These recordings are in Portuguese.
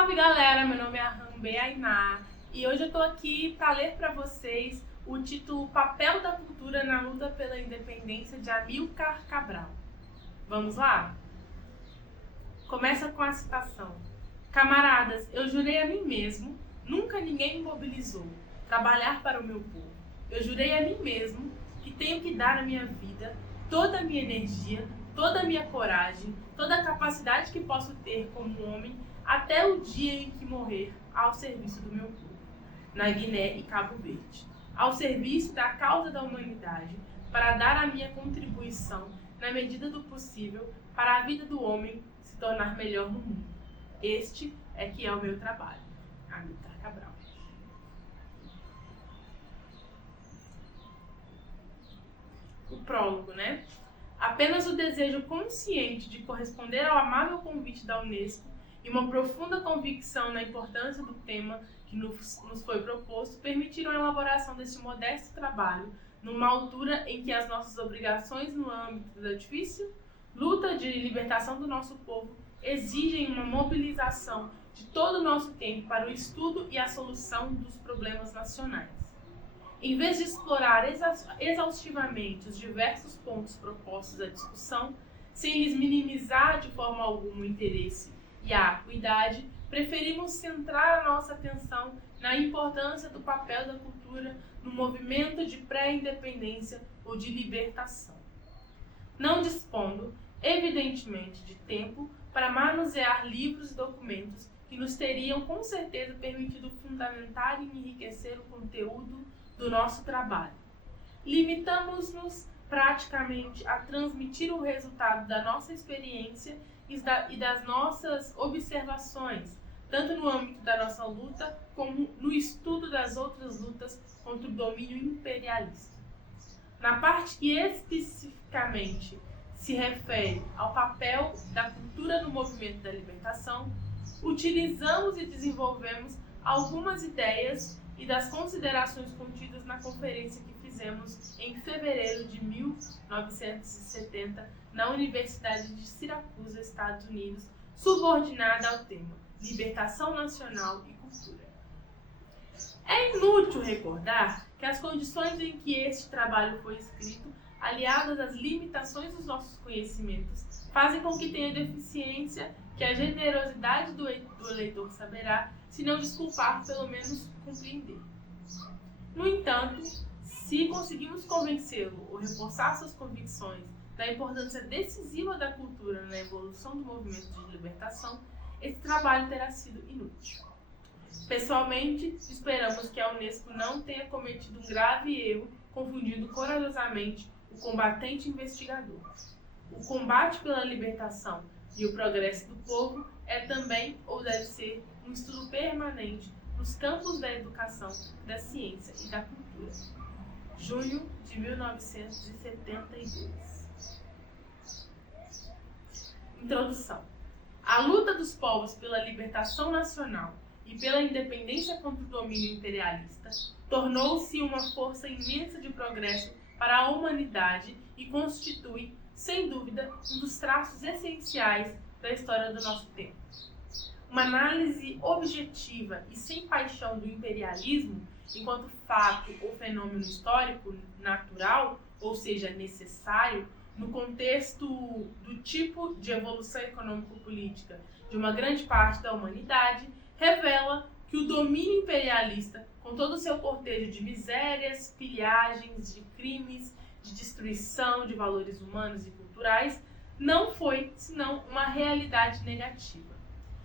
Salve galera, meu nome é Arrambe Ainá e hoje eu tô aqui para ler para vocês o título Papel da Cultura na Luta pela Independência de Amílcar Cabral. Vamos lá? Começa com a citação. Camaradas, eu jurei a mim mesmo, nunca ninguém me mobilizou, trabalhar para o meu povo. Eu jurei a mim mesmo que tenho que dar a minha vida, toda a minha energia, toda a minha coragem, toda a capacidade que posso ter como homem, até o dia em que morrer, ao serviço do meu povo, na Guiné e Cabo Verde, ao serviço da causa da humanidade, para dar a minha contribuição, na medida do possível, para a vida do homem se tornar melhor no mundo. Este é que é o meu trabalho. Amílcar Cabral. O prólogo, né? Apenas o desejo consciente de corresponder ao amável convite da Unesco e uma profunda convicção na importância do tema que nos foi proposto permitiram a elaboração deste modesto trabalho numa altura em que as nossas obrigações no âmbito da difícil luta de libertação do nosso povo exigem uma mobilização de todo o nosso tempo para o estudo e a solução dos problemas nacionais. Em vez de explorar exaustivamente os diversos pontos propostos à discussão, sem lhes minimizar de forma alguma o interesse e a acuidade, preferimos centrar a nossa atenção na importância do papel da cultura no movimento de pré-independência ou de libertação. Não dispondo, evidentemente, de tempo para manusear livros e documentos que nos teriam com certeza permitido fundamentar e enriquecer o conteúdo do nosso trabalho. Limitamos-nos praticamente a transmitir o resultado da nossa experiência e das nossas observações, tanto no âmbito da nossa luta como no estudo das outras lutas contra o domínio imperialista. Na parte que especificamente se refere ao papel da cultura no movimento da libertação, utilizamos e desenvolvemos algumas ideias e das considerações contidas na conferência que fizemos em fevereiro de 1970 na Universidade de Siracusa, Estados Unidos, subordinada ao tema Libertação Nacional e Cultura. É inútil recordar que as condições em que este trabalho foi escrito, aliadas às limitações dos nossos conhecimentos, fazem com que tenha deficiência que a generosidade do leitor saberá, se não desculpar, pelo menos compreender. No entanto, se conseguimos convencê-lo ou reforçar suas convicções da importância decisiva da cultura na evolução do movimento de libertação, esse trabalho terá sido inútil. Pessoalmente, esperamos que a Unesco não tenha cometido um grave erro confundindo corajosamente o combatente investigador. O combate pela libertação e o progresso do povo é também, ou deve ser, um estudo permanente nos campos da educação, da ciência e da cultura. Junho de 1972. Introdução. A luta dos povos pela libertação nacional e pela independência contra o domínio imperialista tornou-se uma força imensa de progresso para a humanidade e constitui, sem dúvida, um dos traços essenciais da história do nosso tempo. Uma análise objetiva e sem paixão do imperialismo, enquanto fato ou fenômeno histórico natural, ou seja, necessário, no contexto do tipo de evolução econômico-política de uma grande parte da humanidade, revela que o domínio imperialista, com todo o seu cortejo de misérias, pilhagens, de crimes, de destruição de valores humanos e culturais, não foi senão uma realidade negativa.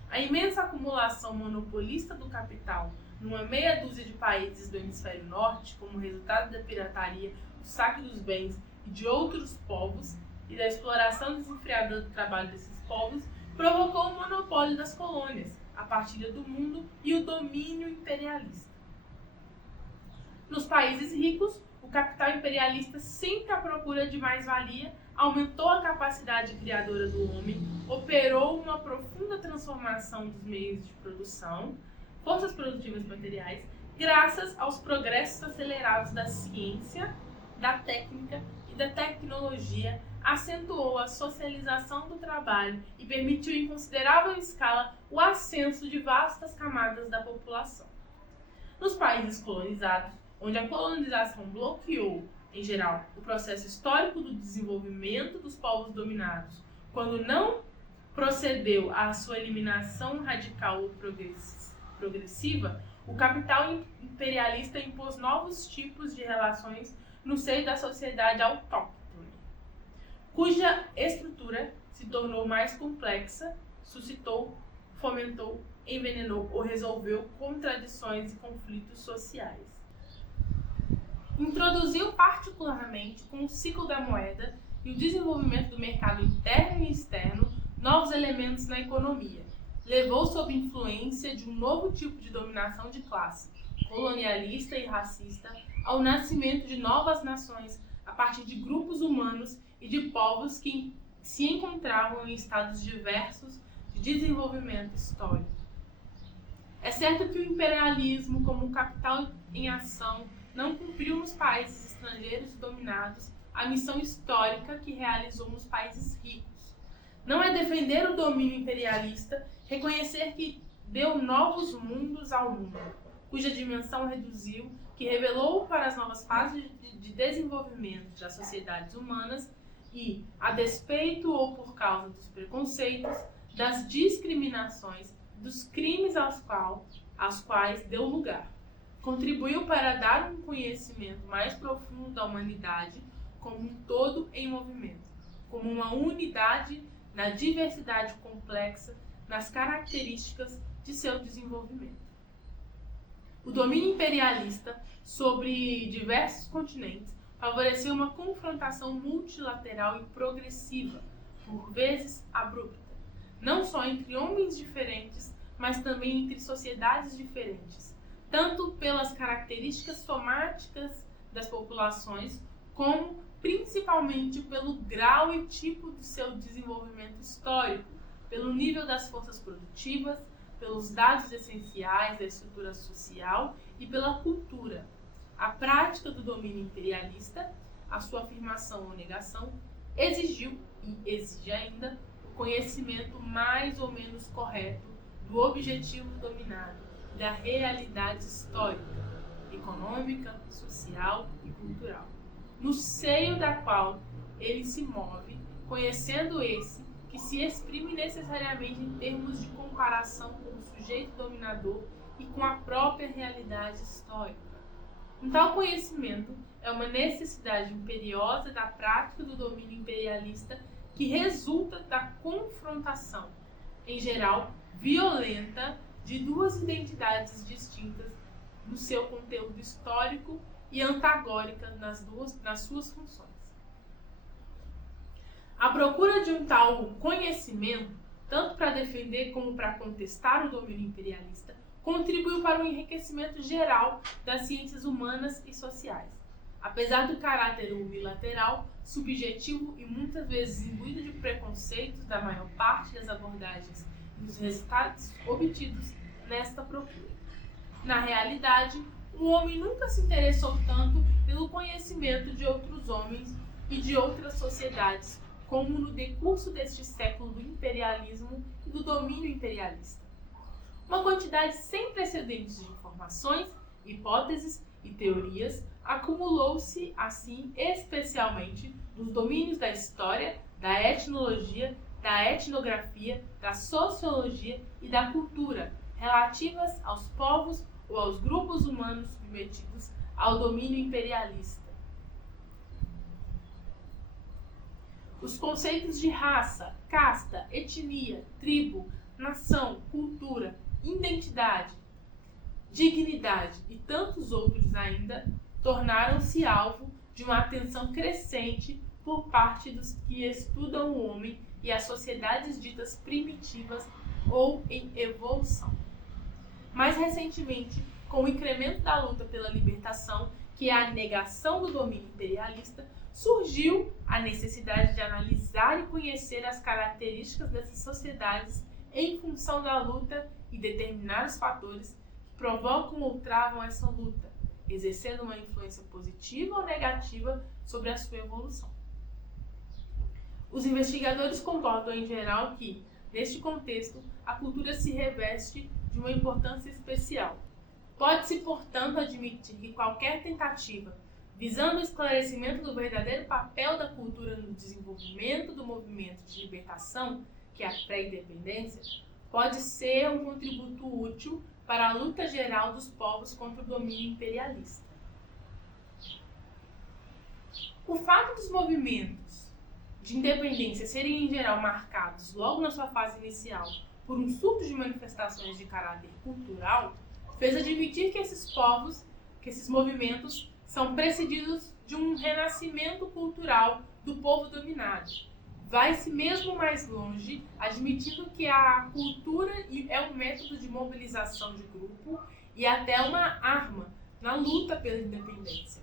A imensa acumulação monopolista do capital numa meia dúzia de países do hemisfério norte, como resultado da pirataria, do saque dos bens e de outros povos, e da exploração desenfreada do trabalho desses povos, provocou o monopólio das colônias, a partilha do mundo e o domínio imperialista. Nos países ricos, o capital imperialista, sempre à procura de mais-valia, aumentou a capacidade criadora do homem, operou uma profunda transformação dos meios de produção, forças produtivas materiais, graças aos progressos acelerados da ciência, da técnica e da tecnologia acentuou a socialização do trabalho e permitiu em considerável escala o ascenso de vastas camadas da população. Nos países colonizados, onde a colonização bloqueou, em geral, o processo histórico do desenvolvimento dos povos dominados, quando não procedeu à sua eliminação radical ou progressiva, o capital imperialista impôs novos tipos de relações no seio da sociedade autóctone, cuja estrutura se tornou mais complexa, suscitou, fomentou, envenenou ou resolveu contradições e conflitos sociais. Introduziu particularmente com o ciclo da moeda e o desenvolvimento do mercado interno e externo novos elementos na economia. Levou sob influência de um novo tipo de dominação de classe, colonialista e racista, ao nascimento de novas nações a partir de grupos humanos e de povos que se encontravam em estados diversos de desenvolvimento histórico. É certo que o imperialismo, como um capital em ação, não cumpriu nos países estrangeiros dominados a missão histórica que realizou nos países ricos. Não é defender o domínio imperialista reconhecer que deu novos mundos ao mundo, cuja dimensão reduziu, que revelou para as novas fases de desenvolvimento das sociedades humanas e, a despeito ou por causa dos preconceitos, das discriminações, dos crimes aos quais deu lugar. Contribuiu para dar um conhecimento mais profundo da humanidade como um todo em movimento, como uma unidade na diversidade complexa nas características de seu desenvolvimento. O domínio imperialista sobre diversos continentes favoreceu uma confrontação multilateral e progressiva, por vezes abrupta, não só entre homens diferentes, mas também entre sociedades diferentes, tanto pelas características somáticas das populações, como principalmente pelo grau e tipo de seu desenvolvimento histórico, pelo nível das forças produtivas, pelos dados essenciais da estrutura social e pela cultura. A prática do domínio imperialista, a sua afirmação ou negação, exigiu e exige ainda o conhecimento mais ou menos correto do objetivo dominado, da realidade histórica, econômica, social e cultural, no seio da qual ele se move, conhecendo esse que se exprime necessariamente em termos de comparação com o sujeito dominador e com a própria realidade histórica. Um tal conhecimento é uma necessidade imperiosa da prática do domínio imperialista que resulta da confrontação, em geral violenta, de duas identidades distintas no seu conteúdo histórico e antagônicas nas suas funções. A procura de um tal conhecimento, tanto para defender como para contestar o domínio imperialista, contribuiu para o enriquecimento geral das ciências humanas e sociais. Apesar do caráter unilateral, subjetivo e muitas vezes imbuído de preconceitos da maior parte das abordagens e dos resultados obtidos nesta procura. Na realidade, o homem nunca se interessou tanto pelo conhecimento de outros homens e de outras sociedades como no decurso deste século do imperialismo e do domínio imperialista. Uma quantidade sem precedentes de informações, hipóteses e teorias acumulou-se, assim, especialmente nos domínios da história, da etnologia, da etnografia, da sociologia e da cultura, relativas aos povos ou aos grupos humanos submetidos ao domínio imperialista. Os conceitos de raça, casta, etnia, tribo, nação, cultura, identidade, dignidade e tantos outros ainda tornaram-se alvo de uma atenção crescente por parte dos que estudam o homem e as sociedades ditas primitivas ou em evolução. Mais recentemente, com o incremento da luta pela libertação, que é a negação do domínio imperialista, surgiu a necessidade de analisar e conhecer as características dessas sociedades em função da luta e determinar os fatores que provocam ou travam essa luta, exercendo uma influência positiva ou negativa sobre a sua evolução. Os investigadores concordam em geral que, neste contexto, a cultura se reveste de uma importância especial. Pode-se, portanto, admitir que qualquer tentativa visando o esclarecimento do verdadeiro papel da cultura no desenvolvimento do movimento de libertação, que é a pré-independência, pode ser um contributo útil para a luta geral dos povos contra o domínio imperialista. O fato dos movimentos de independência serem, em geral, marcados logo na sua fase inicial por um surto de manifestações de caráter cultural, fez admitir que esses movimentos são precedidos de um renascimento cultural do povo dominado. Vai-se mesmo mais longe, admitindo que a cultura é um método de mobilização de grupo e até uma arma na luta pela independência.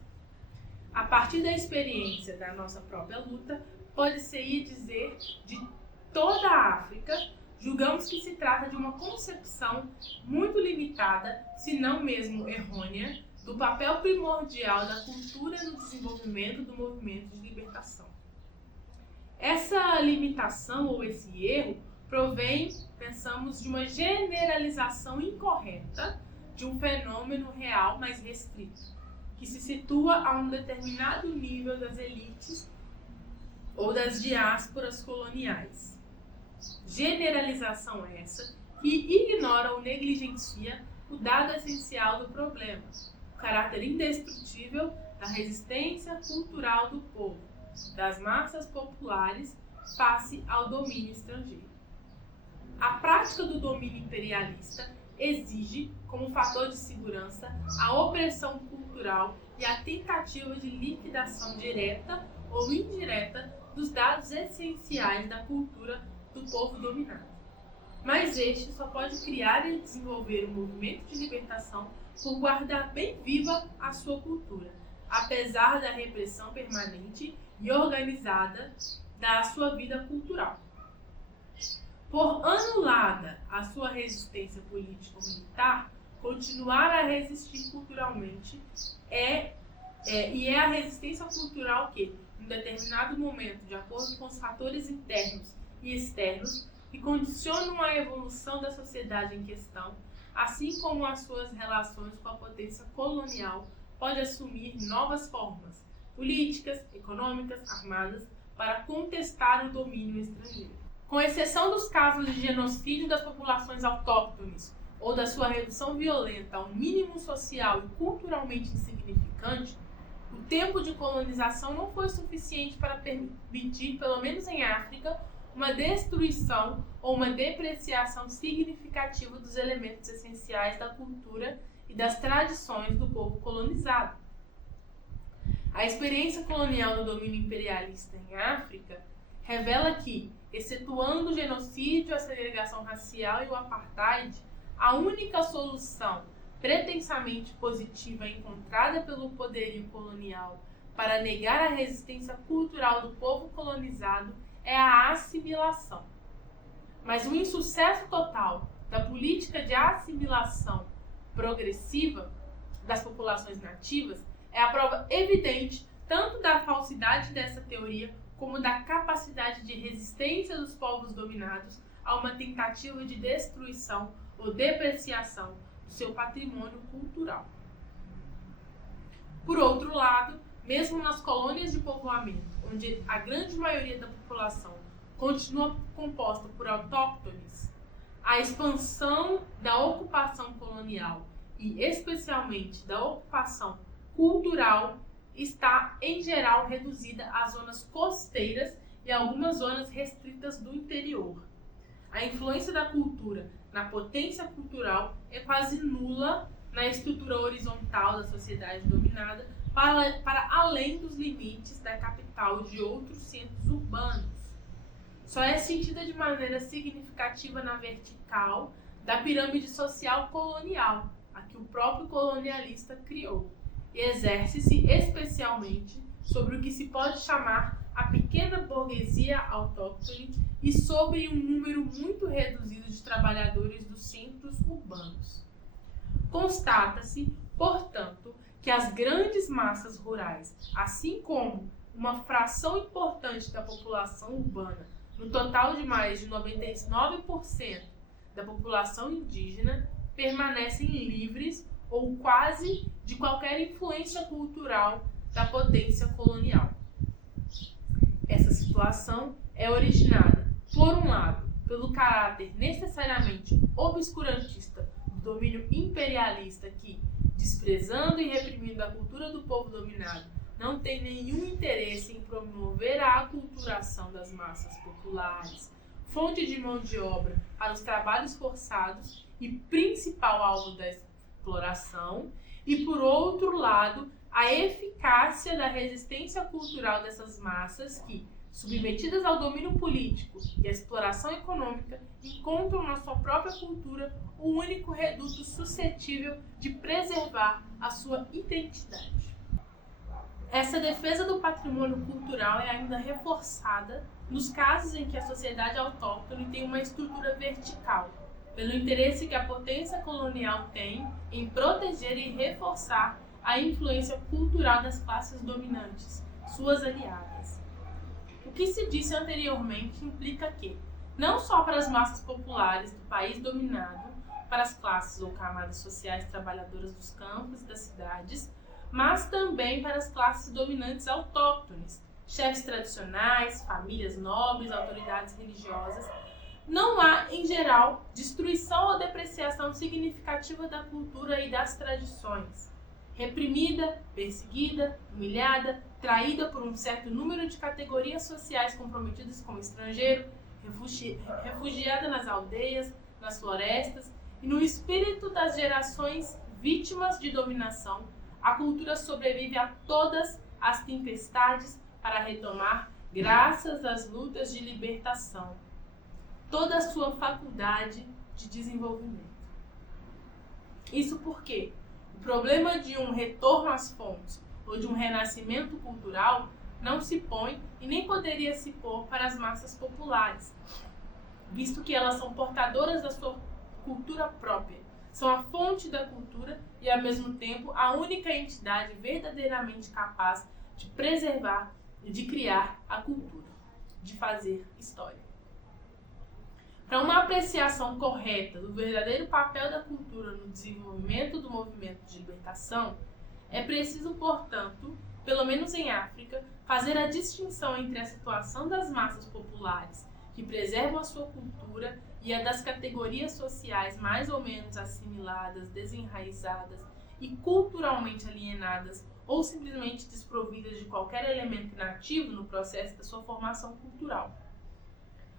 A partir da experiência da nossa própria luta, pode-se dizer de toda a África, julgamos que se trata de uma concepção muito limitada, se não mesmo errônea, do papel primordial da cultura no desenvolvimento do movimento de libertação. Essa limitação ou esse erro provém, pensamos, de uma generalização incorreta de um fenômeno real mais restrito, que se situa a um determinado nível das elites ou das diásporas coloniais. Generalização essa que ignora ou negligencia o dado essencial do problema, o caráter indestrutível da resistência cultural do povo, das massas populares face ao domínio estrangeiro. A prática do domínio imperialista exige, como fator de segurança, a opressão cultural e a tentativa de liquidação direta ou indireta dos dados essenciais da cultura do povo dominado. Mas este só pode criar e desenvolver um movimento de libertação por guardar bem viva a sua cultura, apesar da repressão permanente e organizada da sua vida cultural. Por anulada a sua resistência político-militar, continuar a resistir culturalmente é a resistência cultural que, em determinado momento, de acordo com os fatores internos e externos que condicionam a evolução da sociedade em questão, assim como as suas relações com a potência colonial, pode assumir novas formas políticas, econômicas, armadas, para contestar o domínio estrangeiro. Com exceção dos casos de genocídio das populações autóctones ou da sua redução violenta a um mínimo social e culturalmente insignificante, o tempo de colonização não foi suficiente para permitir, pelo menos em África, uma destruição ou uma depreciação significativa dos elementos essenciais da cultura e das tradições do povo colonizado. A experiência colonial do domínio imperialista em África revela que, excetuando o genocídio, a segregação racial e o apartheid, a única solução pretensamente positiva encontrada pelo poderio colonial para negar a resistência cultural do povo colonizado é a assimilação. Mas o insucesso total da política de assimilação progressiva das populações nativas é a prova evidente tanto da falsidade dessa teoria como da capacidade de resistência dos povos dominados a uma tentativa de destruição ou depreciação do seu patrimônio cultural. Por outro lado, mesmo nas colônias de povoamento, onde a grande maioria da população continua composta por autóctones, a expansão da ocupação colonial e especialmente da ocupação cultural está, em geral, reduzida às zonas costeiras e algumas zonas restritas do interior. A influência da cultura na potência cultural é quase nula na estrutura horizontal da sociedade dominada, para além dos limites da capital e de outros centros urbanos. Só é sentida de maneira significativa na vertical da pirâmide social colonial, a que o próprio colonialista criou, e exerce-se especialmente sobre o que se pode chamar a pequena burguesia autóctone e sobre um número muito reduzido de trabalhadores dos centros urbanos. Constata-se, portanto, que as grandes massas rurais, assim como uma fração importante da população urbana, no total de mais de 99% da população indígena, permanecem livres ou quase de qualquer influência cultural da potência colonial. Essa situação é originada, por um lado, pelo caráter necessariamente obscurantista do domínio imperialista que, desprezando e reprimindo a cultura do povo dominado, não tem nenhum interesse em promover a aculturação das massas populares, fonte de mão de obra para os trabalhos forçados e principal alvo da exploração, e, por outro lado, a eficácia da resistência cultural dessas massas que, submetidas ao domínio político e à exploração econômica, encontram na sua própria cultura o único reduto suscetível de preservar a sua identidade. Essa defesa do patrimônio cultural é ainda reforçada nos casos em que a sociedade autóctone tem uma estrutura vertical, pelo interesse que a potência colonial tem em proteger e reforçar a influência cultural das classes dominantes, suas aliadas. O que se disse anteriormente implica que, não só para as massas populares do país dominado, para as classes ou camadas sociais trabalhadoras dos campos e das cidades, mas também para as classes dominantes autóctones, chefes tradicionais, famílias nobres, autoridades religiosas, não há, em geral, destruição ou depreciação significativa da cultura e das tradições. Reprimida, perseguida, humilhada, traída por um certo número de categorias sociais comprometidas com o estrangeiro, refugiada nas aldeias, nas florestas e no espírito das gerações vítimas de dominação, a cultura sobrevive a todas as tempestades para retomar, graças às lutas de libertação, toda a sua faculdade de desenvolvimento. Isso porque o problema de um retorno às fontes ou de um renascimento cultural não se põe e nem poderia se pôr para as massas populares, visto que elas são portadoras da sua cultura própria, são a fonte da cultura e, ao mesmo tempo, a única entidade verdadeiramente capaz de preservar e de criar a cultura, de fazer história. Para uma apreciação correta do verdadeiro papel da cultura no desenvolvimento do movimento de libertação, é preciso, portanto, pelo menos em África, fazer a distinção entre a situação das massas populares, que preservam a sua cultura, e a das categorias sociais mais ou menos assimiladas, desenraizadas e culturalmente alienadas ou simplesmente desprovidas de qualquer elemento nativo no processo da sua formação cultural.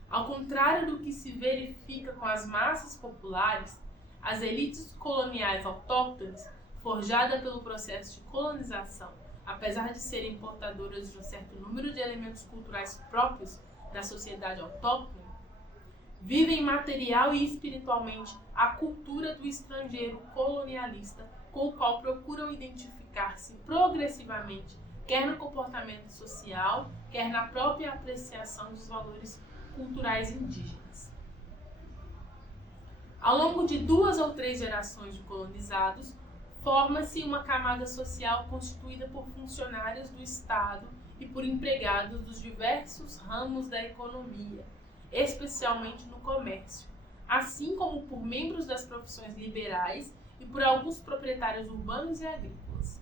Ao contrário do que se verifica com as massas populares, as elites coloniais autóctones, forjadas pelo processo de colonização, apesar de serem portadoras de um certo número de elementos culturais próprios da sociedade autóctone, vivem material e espiritualmente a cultura do estrangeiro colonialista, com o qual procuram identificar-se progressivamente, quer no comportamento social, quer na própria apreciação dos valores culturais indígenas. Ao longo de 2 ou 3 gerações de colonizados, forma-se uma camada social constituída por funcionários do Estado e por empregados dos diversos ramos da economia, especialmente no comércio, assim como por membros das profissões liberais e por alguns proprietários urbanos e agrícolas.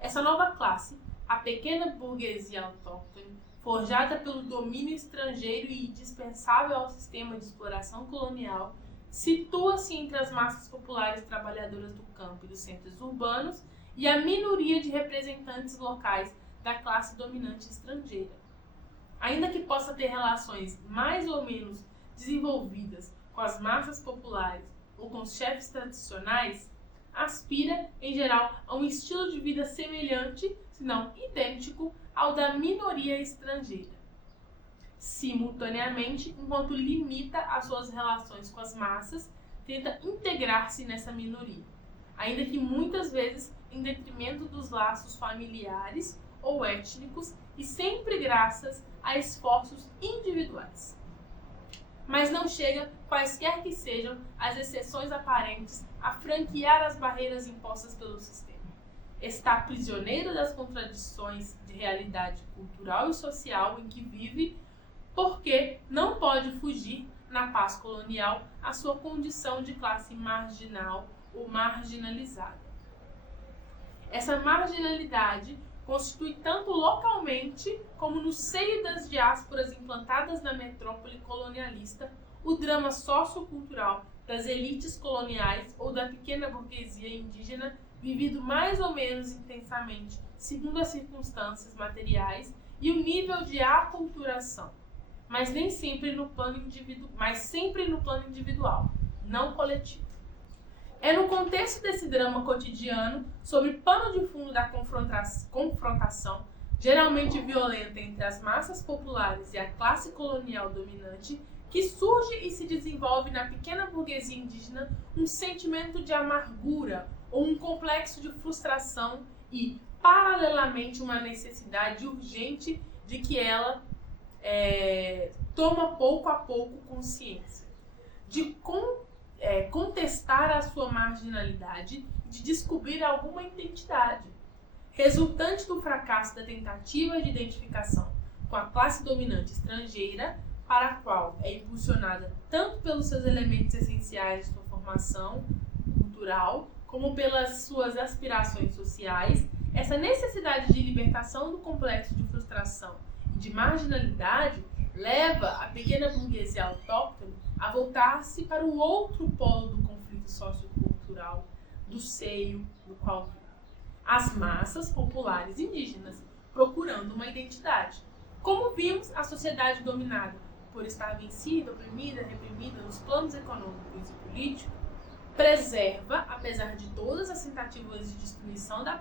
Essa nova classe, a pequena burguesia autóctone, forjada pelo domínio estrangeiro e indispensável ao sistema de exploração colonial, situa-se entre as massas populares trabalhadoras do campo e dos centros urbanos e a minoria de representantes locais da classe dominante estrangeira. Ainda que possa ter relações mais ou menos desenvolvidas com as massas populares ou com os chefes tradicionais, aspira, em geral, a um estilo de vida semelhante, se não idêntico, ao da minoria estrangeira. Simultaneamente, enquanto limita as suas relações com as massas, tenta integrar-se nessa minoria, ainda que muitas vezes em detrimento dos laços familiares ou étnicos e sempre graças a esforços individuais. Mas não chega, quaisquer que sejam as exceções aparentes, a franquear as barreiras impostas pelo sistema. está prisioneiro das contradições de realidade cultural e social em que vive, porque não pode fugir, na paz colonial, a sua condição de classe marginal ou marginalizada. Essa marginalidade constitui tanto localmente como no seio das diásporas implantadas na metrópole colonialista o drama sociocultural das elites coloniais ou da pequena burguesia indígena, vivido mais ou menos intensamente segundo as circunstâncias materiais e o nível de aculturação, mas sempre no plano individual, não coletivo. É no contexto desse drama cotidiano, sob pano de fundo da confrontação, geralmente violenta entre as massas populares e a classe colonial dominante, que surge e se desenvolve na pequena burguesia indígena um sentimento de amargura ou um complexo de frustração e, paralelamente, uma necessidade urgente de que ela toma pouco a pouco consciência, de contestar a sua marginalidade, de descobrir alguma identidade, resultante do fracasso da tentativa de identificação com a classe dominante estrangeira, para a qual é impulsionada tanto pelos seus elementos essenciais de sua formação cultural, como pelas suas aspirações sociais. Essa necessidade de libertação do complexo de frustração e de marginalidade leva a pequena burguesia autóctone a voltar-se para o outro polo do conflito sociocultural do seio no qual vive. As massas populares indígenas procurando uma identidade. Como vimos, a sociedade dominada por estar vencida, oprimida, reprimida nos planos econômicos e políticos, preserva, apesar de todas as tentativas de destruição da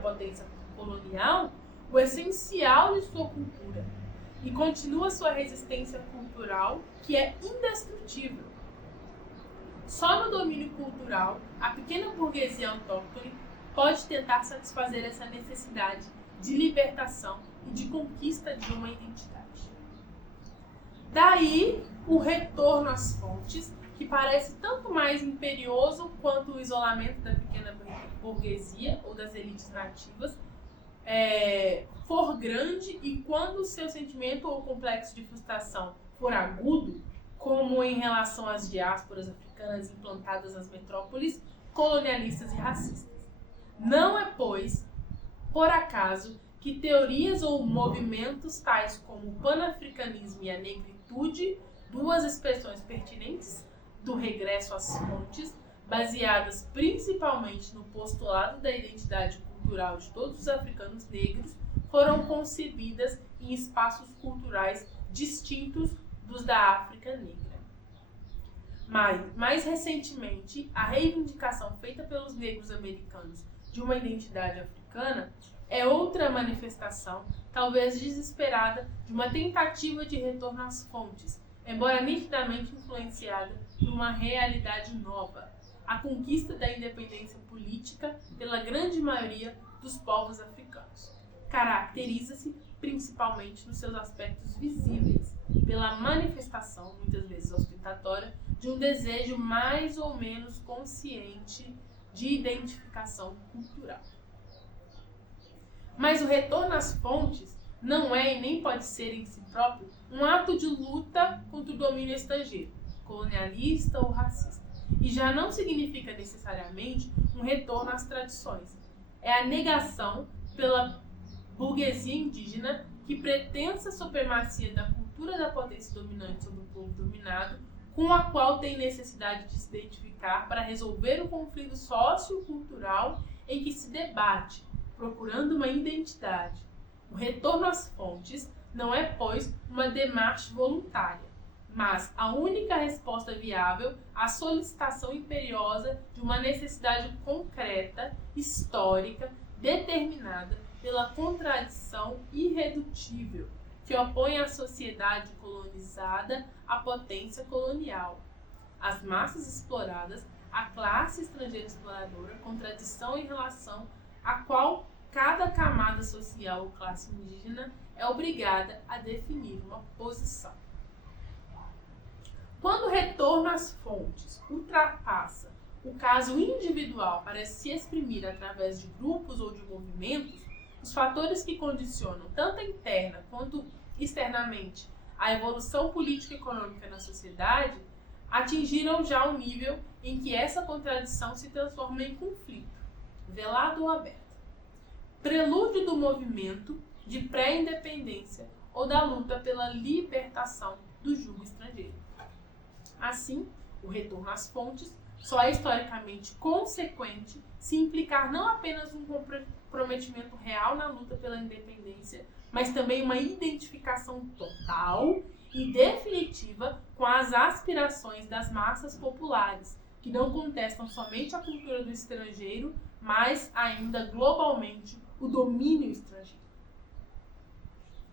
potência colonial, o essencial de sua cultura e continua sua resistência cultural, que é indestrutível. Só no domínio cultural, a pequena burguesia autóctone pode tentar satisfazer essa necessidade de libertação e de conquista de uma identidade. Daí o retorno às fontes, que parece tanto mais imperioso quanto o isolamento da pequena burguesia ou das elites nativas for grande, e quando o seu sentimento ou complexo de frustração for agudo, como em relação às diásporas africanas implantadas nas metrópoles colonialistas e racistas. Não é, pois, por acaso que teorias ou movimentos tais como o panafricanismo e a negritude, duas expressões pertinentes do regresso às fontes, baseadas principalmente no postulado da identidade cultural de todos os africanos negros, foram concebidas em espaços culturais distintos dos da África negra. Mais recentemente, a reivindicação feita pelos negros americanos de uma identidade africana é outra manifestação, talvez desesperada, de uma tentativa de retorno às fontes, embora nitidamente influenciada por uma realidade nova, a conquista da independência política pela grande maioria dos povos africanos. Caracteriza-se principalmente nos seus aspectos visíveis, pela manifestação, muitas vezes ostentatória, de um desejo mais ou menos consciente de identificação cultural. Mas o retorno às fontes não é e nem pode ser em si próprio um ato de luta contra o domínio estrangeiro, colonialista ou racista, e já não significa necessariamente um retorno às tradições. É a negação pela burguesia indígena que pretensa supremacia da cultura da potência dominante sobre o povo dominado, com a qual tem necessidade de se identificar para resolver o conflito sociocultural em que se debate, procurando uma identidade. O retorno às fontes não é, pois, uma demarche voluntária, mas a única resposta viável à solicitação imperiosa de uma necessidade concreta, histórica, determinada pela contradição irredutível que opõe a sociedade colonizada à potência colonial, as massas exploradas, a classe estrangeira exploradora, contradição em relação à qual cada camada social ou classe indígena é obrigada a definir uma posição. Quando o retorno às fontes ultrapassa o caso individual parece se exprimir através de grupos ou de movimentos, os fatores que condicionam tanto interna quanto externamente a evolução política e econômica na sociedade atingiram já o nível em que essa contradição se transforma em conflito, velado ou aberto. Prelúdio do movimento de pré-independência ou da luta pela libertação do jugo estrangeiro. Assim, o retorno às fontes só é historicamente consequente se implicar não apenas um comprometimento real na luta pela independência, mas também uma identificação total e definitiva com as aspirações das massas populares, que não contestam somente a cultura do estrangeiro, mas ainda globalmente o domínio estrangeiro.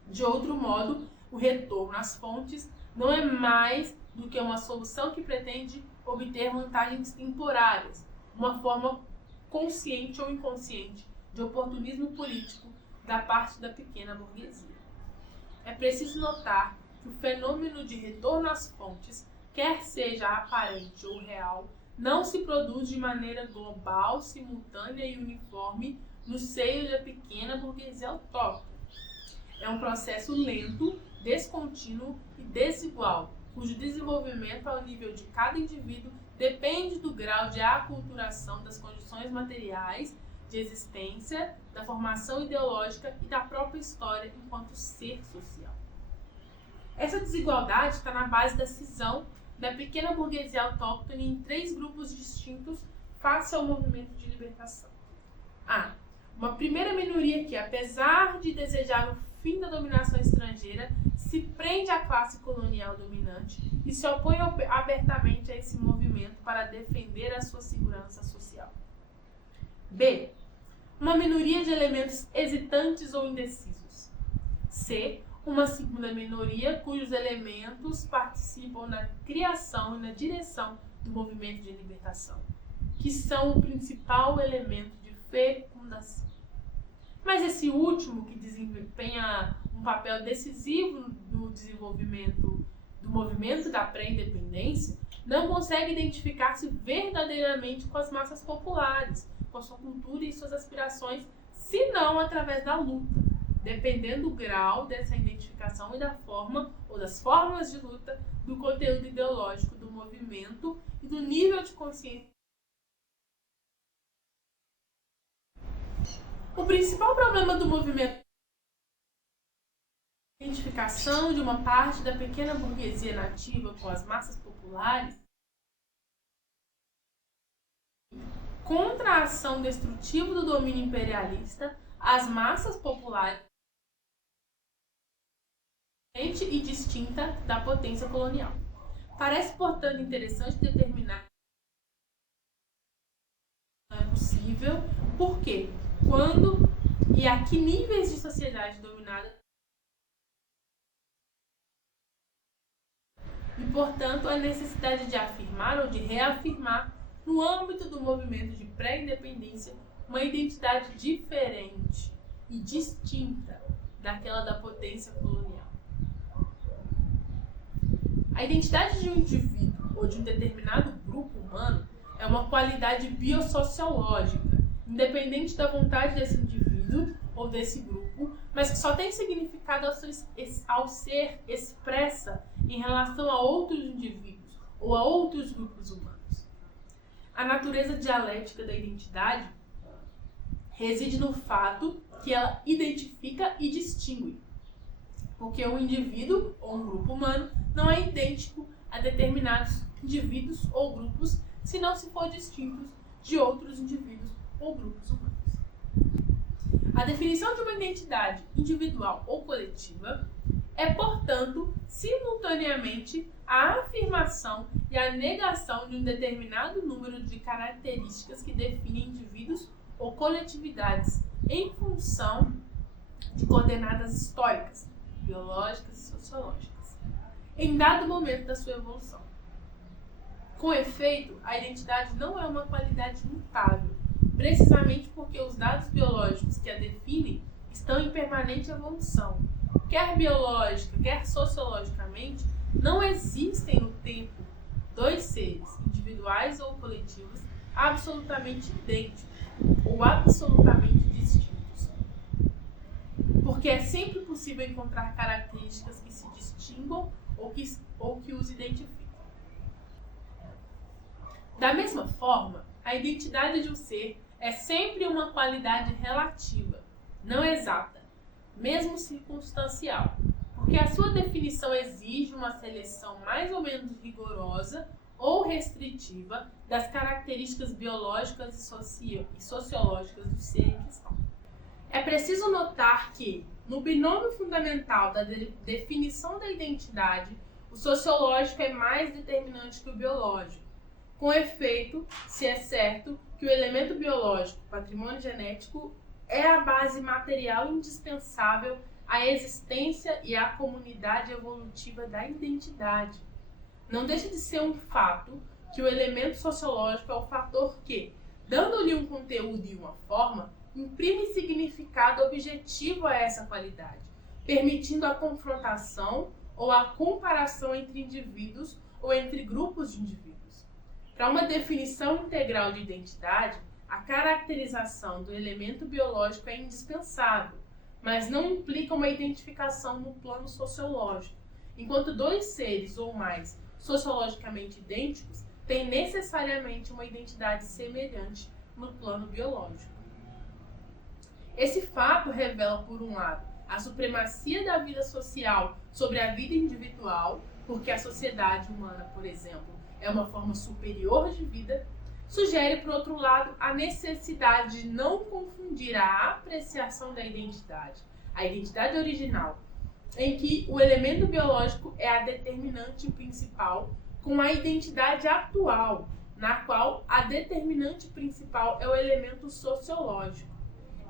De outro modo, o retorno às fontes não é mais do que uma solução que pretende obter vantagens temporárias, uma forma consciente ou inconsciente de oportunismo político da parte da pequena burguesia. É preciso notar que o fenômeno de retorno às fontes, quer seja aparente ou real, não se produz de maneira global, simultânea e uniforme no seio da pequena burguesia autóctone. É um processo lento, descontínuo e desigual, cujo desenvolvimento ao nível de cada indivíduo depende do grau de aculturação das condições materiais de existência, da formação ideológica e da própria história enquanto ser social. Essa desigualdade está na base da cisão da pequena burguesia autóctone em 3 grupos distintos face ao movimento de libertação. A. Uma primeira minoria que, apesar de desejar o fim da dominação estrangeira, se prende à classe colonial dominante e se opõe abertamente a esse movimento para defender a sua segurança social. B. Uma minoria de elementos hesitantes ou indecisos. C. Uma segunda minoria cujos elementos participam na criação e na direção do movimento de libertação, que são o principal elemento de fecundação. Mas esse último, que desempenha um papel decisivo no desenvolvimento do movimento da pré-independência, não consegue identificar-se verdadeiramente com as massas populares, com a sua cultura e suas aspirações, senão através da luta, dependendo do grau dessa identificação e da forma ou das formas de luta, do conteúdo ideológico do movimento e do nível de consciência. O principal problema do movimento é a identificação de uma parte da pequena burguesia nativa com as massas populares contra a ação destrutiva do domínio imperialista, as massas populares e distinta da potência colonial. Parece, portanto, interessante determinar que não é possível, porque quando e a que níveis de sociedade dominada e, portanto, a necessidade de afirmar ou de reafirmar no âmbito do movimento de pré-independência uma identidade diferente e distinta daquela da potência colonial. A identidade de um indivíduo ou de um determinado grupo humano é uma qualidade biosociológica, independente da vontade desse indivíduo ou desse grupo, mas que só tem significado ao ser expressa em relação a outros indivíduos ou a outros grupos humanos. A natureza dialética da identidade reside no fato que ela identifica e distingue, porque um indivíduo ou um grupo humano não é idêntico a determinados indivíduos ou grupos se não se for distintos de outros indivíduos ou grupos humanos. A definição de uma identidade individual ou coletiva é, portanto, simultaneamente a afirmação e a negação de um determinado número de características que definem indivíduos ou coletividades em função de coordenadas históricas, biológicas e sociológicas, em dado momento da sua evolução. Com efeito, a identidade não é uma qualidade mutável, precisamente porque os dados biológicos que a definem estão em permanente evolução. Quer biológica, quer sociologicamente, não existem no tempo dois seres, individuais ou coletivos, absolutamente idênticos ou absolutamente distintos. Porque é sempre possível encontrar características que se distinguam ou que os identificam. Da mesma forma, a identidade de um ser é sempre uma qualidade relativa, não exata, mesmo circunstancial, porque a sua definição exige uma seleção mais ou menos rigorosa ou restritiva das características biológicas e sociológicas do ser em questão. É preciso notar que, no binômio fundamental da definição da identidade, o sociológico é mais determinante que o biológico. Com efeito, se é certo que o elemento biológico, patrimônio genético, é a base material indispensável à existência e à comunidade evolutiva da identidade. Não deixa de ser um fato que o elemento sociológico é o fator que, dando-lhe um conteúdo e uma forma, imprime significado objetivo a essa qualidade, permitindo a confrontação ou a comparação entre indivíduos ou entre grupos de indivíduos. Para uma definição integral de identidade, a caracterização do elemento biológico é indispensável, mas não implica uma identificação no plano sociológico, enquanto dois seres ou mais sociologicamente idênticos têm necessariamente uma identidade semelhante no plano biológico. Esse fato revela, por um lado, a supremacia da vida social sobre a vida individual, porque a sociedade humana, por exemplo, é uma forma superior de vida, sugere, por outro lado, a necessidade de não confundir a apreciação da identidade, a identidade original, em que o elemento biológico é a determinante principal, com a identidade atual, na qual a determinante principal é o elemento sociológico.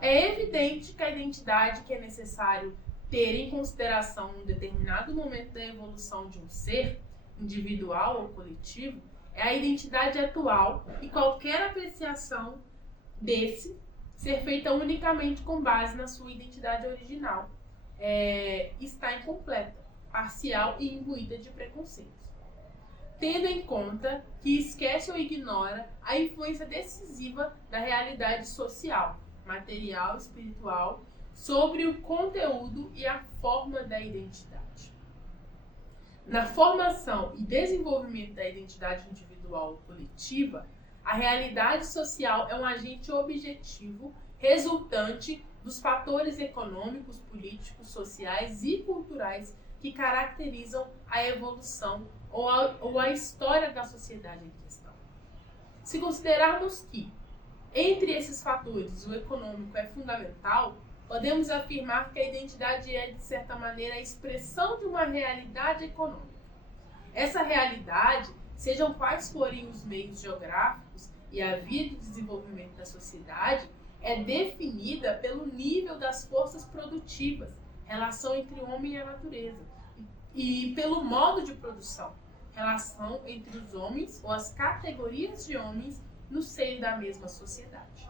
É evidente que a identidade que é necessário ter em consideração em um determinado momento da evolução de um ser, individual ou coletivo, é a identidade atual e qualquer apreciação desse ser feita unicamente com base na sua identidade original está incompleta, parcial e imbuída de preconceitos. Tendo em conta que esquece ou ignora a influência decisiva da realidade social, material e espiritual sobre o conteúdo e a forma da identidade. Na formação e desenvolvimento da identidade individual ou coletiva, a realidade social é um agente objetivo resultante dos fatores econômicos, políticos, sociais e culturais que caracterizam a evolução ou a história da sociedade em questão. Se considerarmos que, entre esses fatores, o econômico é fundamental, podemos afirmar que a identidade é, de certa maneira, a expressão de uma realidade econômica. Essa realidade, sejam quais forem os meios geográficos e a via de desenvolvimento da sociedade, é definida pelo nível das forças produtivas, relação entre o homem e a natureza, e pelo modo de produção, relação entre os homens ou as categorias de homens no seio da mesma sociedade.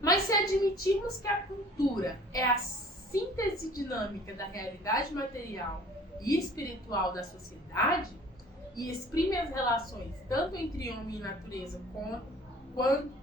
Mas se admitirmos que a cultura é a síntese dinâmica da realidade material e espiritual da sociedade e exprime as relações tanto entre homem e natureza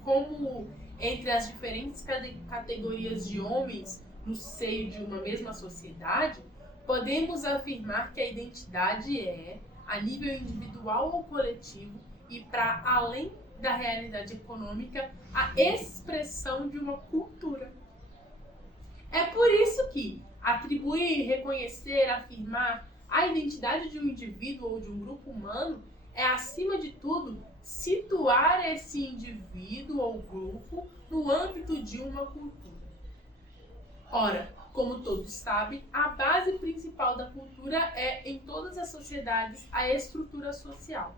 como entre as diferentes categorias de homens no seio de uma mesma sociedade, podemos afirmar que a identidade é, a nível individual ou coletivo e para além da realidade econômica, a expressão de uma cultura. É por isso que atribuir, reconhecer, afirmar a identidade de um indivíduo ou de um grupo humano é, acima de tudo, situar esse indivíduo ou grupo no âmbito de uma cultura. Ora, como todos sabem, a base principal da cultura é, em todas as sociedades, a estrutura social.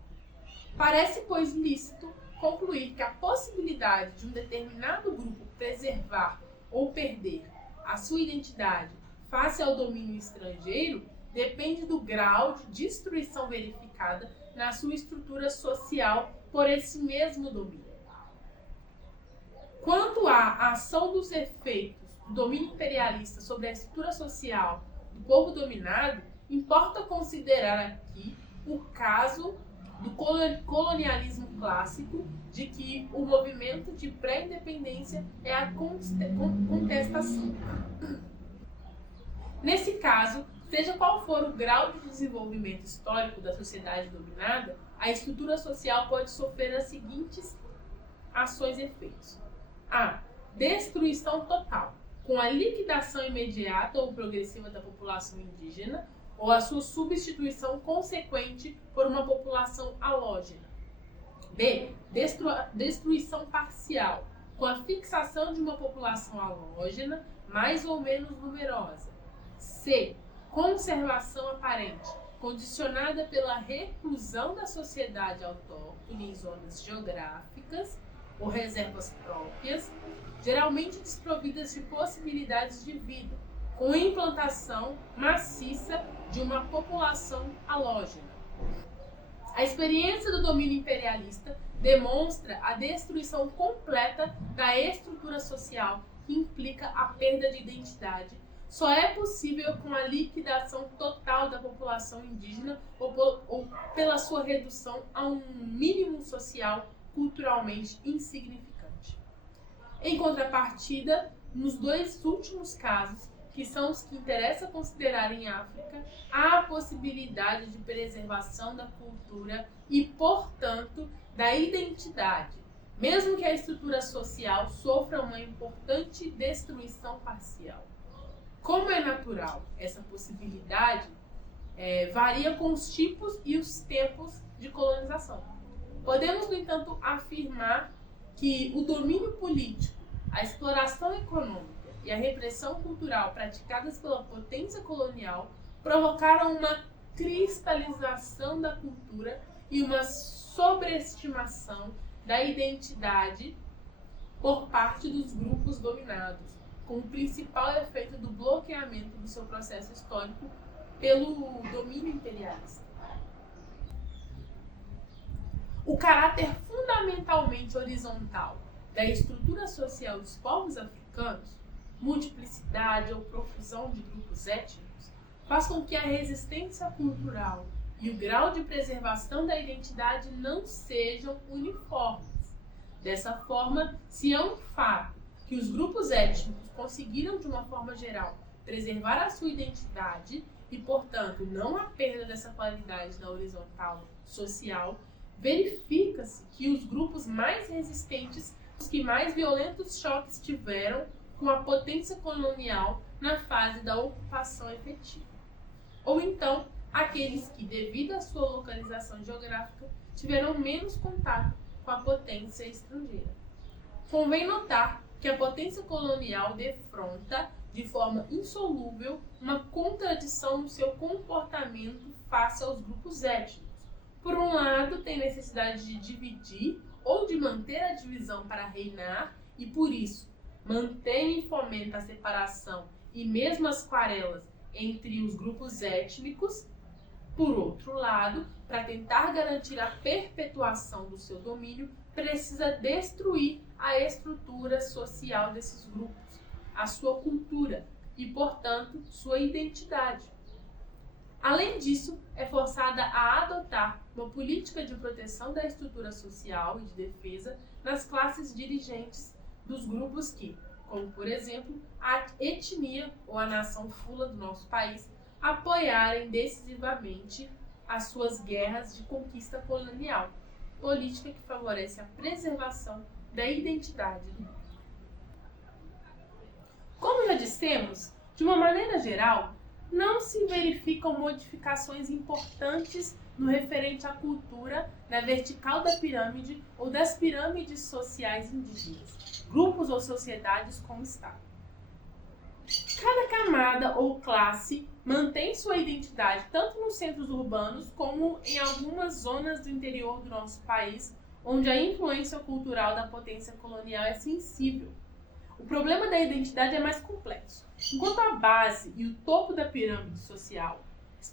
Parece, pois, lícito concluir que a possibilidade de um determinado grupo preservar ou perder a sua identidade face ao domínio estrangeiro depende do grau de destruição verificada na sua estrutura social por esse mesmo domínio. Quanto à ação dos efeitos do domínio imperialista sobre a estrutura social do povo dominado, importa considerar aqui o caso do colonialismo clássico, de que o movimento de pré-independência é a contestação. Nesse caso, seja qual for o grau de desenvolvimento histórico da sociedade dominada, a estrutura social pode sofrer as seguintes ações e efeitos. A. Destruição total, com a liquidação imediata ou progressiva da população indígena, ou a sua substituição consequente por uma população halógena. B. Destruição parcial, com a fixação de uma população halógena mais ou menos numerosa. C. Conservação aparente, condicionada pela reclusão da sociedade autóctone em zonas geográficas ou reservas próprias, geralmente desprovidas de possibilidades de vida, com implantação maciça de uma população halógena. A experiência do domínio imperialista demonstra a destruição completa da estrutura social que implica a perda de identidade. Só é possível com a liquidação total da população indígena ou pela sua redução a um mínimo social culturalmente insignificante. Em contrapartida, nos dois últimos casos, que são os que interessa considerar em África, há a possibilidade de preservação da cultura e, portanto, da identidade, mesmo que a estrutura social sofra uma importante destruição parcial. Como é natural, essa possibilidade varia com os tipos e os tempos de colonização. Podemos, no entanto, afirmar que o domínio político, a exploração econômica e a repressão cultural praticadas pela potência colonial provocaram uma cristalização da cultura e uma sobreestimação da identidade por parte dos grupos dominados, com o principal efeito do bloqueamento do seu processo histórico pelo domínio imperialista. O caráter fundamentalmente horizontal da estrutura social dos povos africanos, multiplicidade ou profusão de grupos étnicos, faz com que a resistência cultural e o grau de preservação da identidade não sejam uniformes. Dessa forma, se é um fato que os grupos étnicos conseguiram, de uma forma geral, preservar a sua identidade e, portanto, não a perda dessa qualidade da horizontal social, verifica-se que os grupos mais resistentes, os que mais violentos choques tiveram com a potência colonial na fase da ocupação efetiva. Ou então, aqueles que, devido à sua localização geográfica, tiveram menos contato com a potência estrangeira. Convém notar que a potência colonial defronta, de forma insolúvel, uma contradição no seu comportamento face aos grupos étnicos. Por um lado, tem necessidade de dividir ou de manter a divisão para reinar e, por isso, mantém e fomenta a separação e mesmo as quarelas entre os grupos étnicos. Por outro lado, para tentar garantir a perpetuação do seu domínio, precisa destruir a estrutura social desses grupos, a sua cultura e, portanto, sua identidade. Além disso, é forçada a adotar uma política de proteção da estrutura social e de defesa nas classes dirigentes dos grupos que, como por exemplo, a etnia ou a nação fula do nosso país, apoiarem decisivamente as suas guerras de conquista colonial, política que favorece a preservação da identidade do grupo. Como já dissemos, de uma maneira geral, não se verificam modificações importantes no referente à cultura na vertical da pirâmide ou das pirâmides sociais indígenas, grupos ou sociedades como Estado. Cada camada ou classe mantém sua identidade tanto nos centros urbanos como em algumas zonas do interior do nosso país, onde a influência cultural da potência colonial é sensível. O problema da identidade é mais complexo. Enquanto a base e o topo da pirâmide social,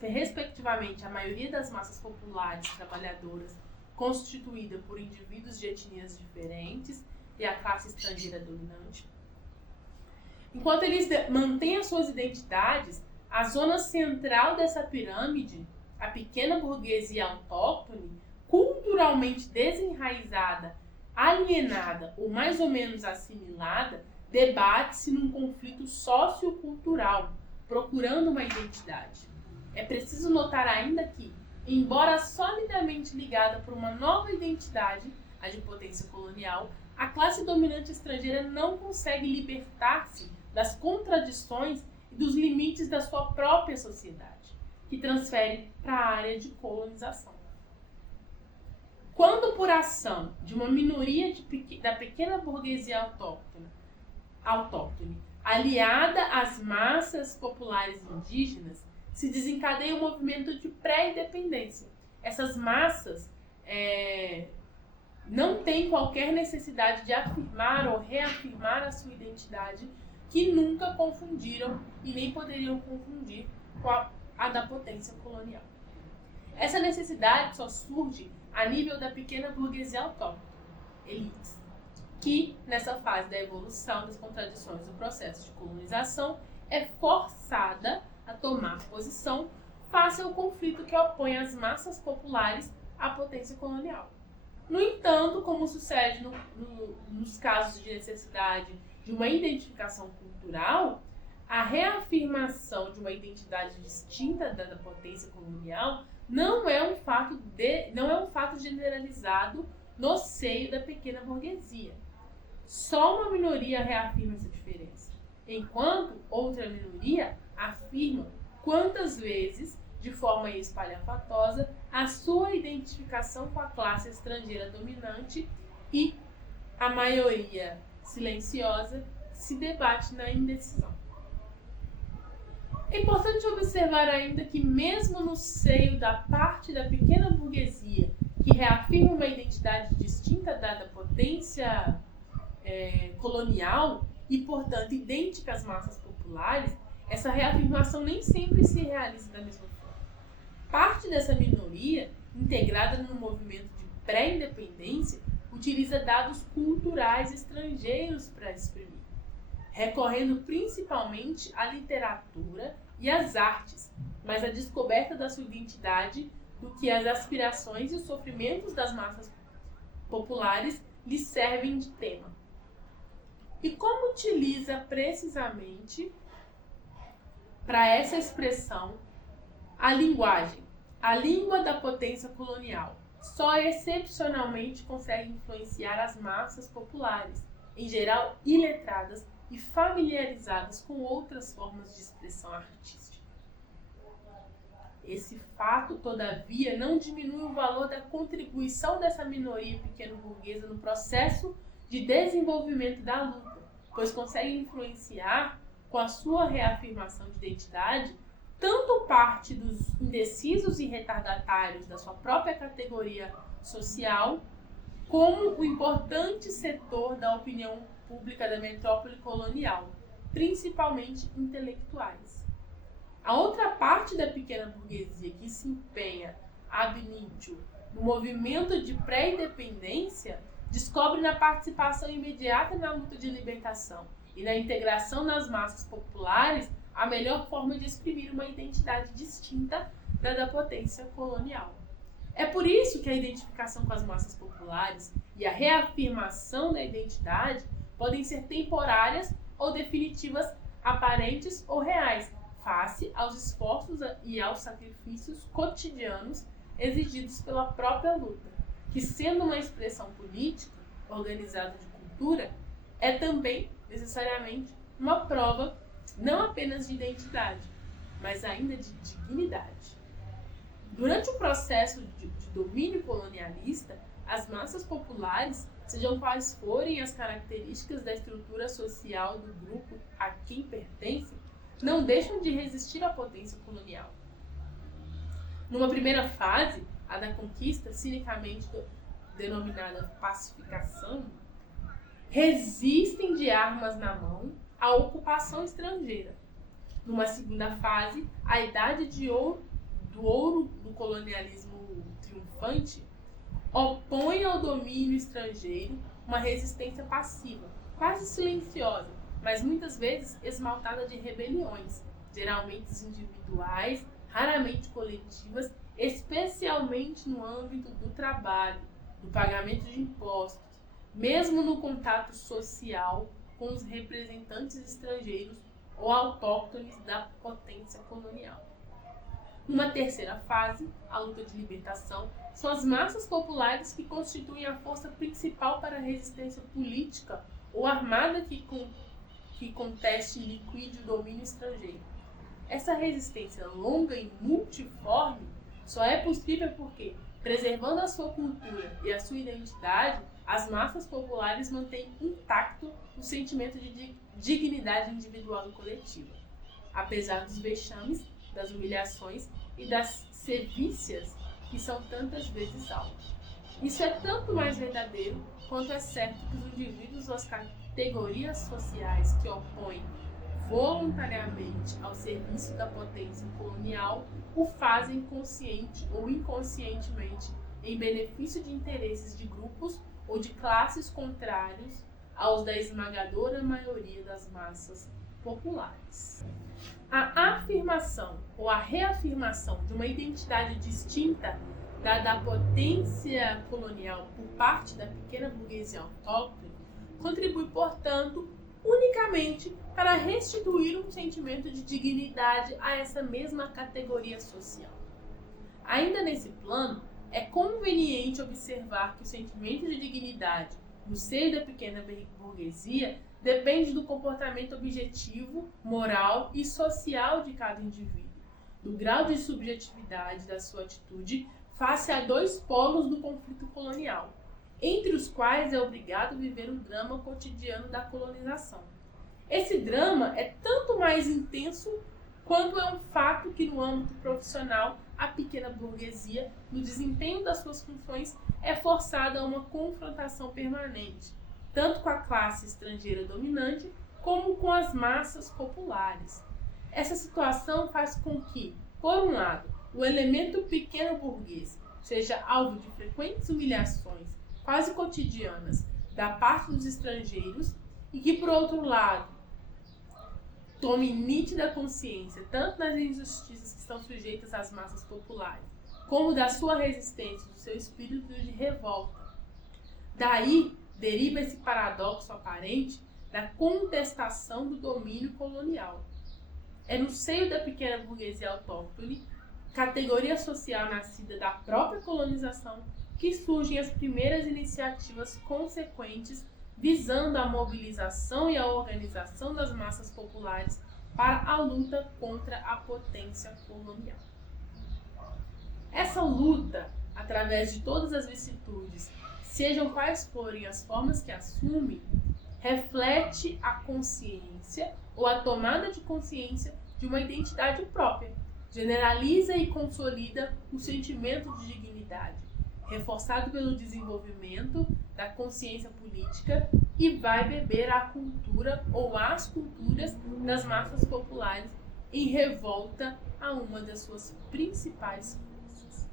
respectivamente a maioria das massas populares trabalhadoras, constituída por indivíduos de etnias diferentes e a classe estrangeira dominante, enquanto eles mantêm as suas identidades, a zona central dessa pirâmide a pequena burguesia autóctone, culturalmente desenraizada, alienada ou mais ou menos assimilada, debate-se num conflito sociocultural, procurando uma identidade. É preciso notar ainda que, embora solidamente ligada por uma nova identidade, a de potência colonial, a classe dominante estrangeira não consegue libertar-se das contradições e dos limites da sua própria sociedade, que transfere para a área de colonização. Quando, por ação de uma minoria da pequena burguesia autóctone, aliada às massas populares indígenas, se desencadeia um movimento de pré-independência. Essas massas não têm qualquer necessidade de afirmar ou reafirmar a sua identidade, que nunca confundiram e nem poderiam confundir com a da potência colonial. Essa necessidade só surge a nível da pequena burguesia autóctone, elites, que, nessa fase da evolução das contradições do processo de colonização, é forçada a tomar posição face ao conflito que opõe as massas populares à potência colonial. No entanto, como sucede nos casos de necessidade de uma identificação cultural, a reafirmação de uma identidade distinta da potência colonial não é um fato generalizado no seio da pequena burguesia. Só uma minoria reafirma essa diferença, enquanto outra minoria afirma quantas vezes, de forma espalhafatosa, a sua identificação com a classe estrangeira dominante, e a maioria silenciosa se debate na indecisão. É importante observar ainda que, mesmo no seio da parte da pequena burguesia que reafirma uma identidade distinta da potência colonial e, portanto, idêntica às massas populares, essa reafirmação nem sempre se realiza da mesma forma. Parte dessa minoria, integrada no movimento de pré-independência, utiliza dados culturais estrangeiros para exprimir, recorrendo principalmente à literatura e às artes, mas a descoberta da sua identidade do que as aspirações e os sofrimentos das massas populares lhes servem de tema. E como utiliza precisamente para essa expressão a linguagem? A língua da potência colonial só excepcionalmente consegue influenciar as massas populares, em geral iletradas e familiarizadas com outras formas de expressão artística. Esse fato, todavia, não diminui o valor da contribuição dessa minoria pequeno-burguesa no processo de desenvolvimento da luta, pois consegue influenciar, com a sua reafirmação de identidade, tanto parte dos indecisos e retardatários da sua própria categoria social, como o importante setor da opinião pública da metrópole colonial, principalmente intelectuais. A outra parte da pequena burguesia que se empenha ab initio no movimento de pré-independência descobre na participação imediata na luta de libertação e na integração nas massas populares a melhor forma de exprimir uma identidade distinta da potência colonial. É por isso que a identificação com as massas populares e a reafirmação da identidade podem ser temporárias ou definitivas, aparentes ou reais, face aos esforços e aos sacrifícios cotidianos exigidos pela própria luta, que, sendo uma expressão política, organizada de cultura, é também, necessariamente, uma prova não apenas de identidade, mas ainda de dignidade. Durante o processo de domínio colonialista, as massas populares, sejam quais forem as características da estrutura social do grupo a quem pertencem, não deixam de resistir à potência colonial. Numa primeira fase, a da conquista, cinicamente denominada pacificação, resistem de armas na mão à ocupação estrangeira. Numa segunda fase, a idade do ouro do colonialismo triunfante opõe ao domínio estrangeiro uma resistência passiva, quase silenciosa, mas muitas vezes esmaltada de rebeliões, geralmente individuais, raramente coletivas, especialmente no âmbito do trabalho, do pagamento de impostos, mesmo no contato social com os representantes estrangeiros ou autóctones da potência colonial. Numa terceira fase, a luta de libertação, são as massas populares que constituem a força principal para a resistência política ou armada que conteste e liquide o domínio estrangeiro. Essa resistência longa e multiforme só é possível porque, preservando a sua cultura e a sua identidade, as massas populares mantêm intacto o sentimento de dignidade individual e coletiva, apesar dos vexames, das humilhações e das sevícias que são tantas vezes alvos. Isso é tanto mais verdadeiro quanto é certo que os indivíduos ou as categorias sociais que opõem voluntariamente ao serviço da potência colonial o fazem consciente ou inconscientemente em benefício de interesses de grupos ou de classes contrários aos da esmagadora maioria das massas populares. A afirmação ou a reafirmação de uma identidade distinta da potência colonial por parte da pequena burguesia autóctone contribui, portanto, unicamente para restituir um sentimento de dignidade a essa mesma categoria social. Ainda nesse plano, é conveniente observar que o sentimento de dignidade no seio da pequena burguesia depende do comportamento objetivo, moral e social de cada indivíduo, do grau de subjetividade da sua atitude face a dois polos do conflito colonial, entre os quais é obrigado a viver o drama cotidiano da colonização. Esse drama é tanto mais intenso quanto é um fato que no âmbito profissional a pequena burguesia, no desempenho das suas funções, é forçada a uma confrontação permanente, tanto com a classe estrangeira dominante, como com as massas populares. Essa situação faz com que, por um lado, o elemento pequeno burguês seja alvo de frequentes humilhações, quase cotidianas, da parte dos estrangeiros, e que, por outro lado, tome nítida consciência tanto das injustiças que estão sujeitas às massas populares, como da sua resistência, do seu espírito de revolta. Daí deriva esse paradoxo aparente da contestação do domínio colonial. É no seio da pequena burguesia autóctone, categoria social nascida da própria colonização, que surgem as primeiras iniciativas consequentes visando a mobilização e a organização das massas populares para a luta contra a potência colonial. Essa luta, através de todas as vicissitudes, sejam quais forem as formas que assume, reflete a consciência ou a tomada de consciência de uma identidade própria, generaliza e consolida o sentimento de dignidade, reforçado pelo desenvolvimento da consciência política, e vai beber a cultura ou as culturas das massas populares em revolta a uma das suas principais forças.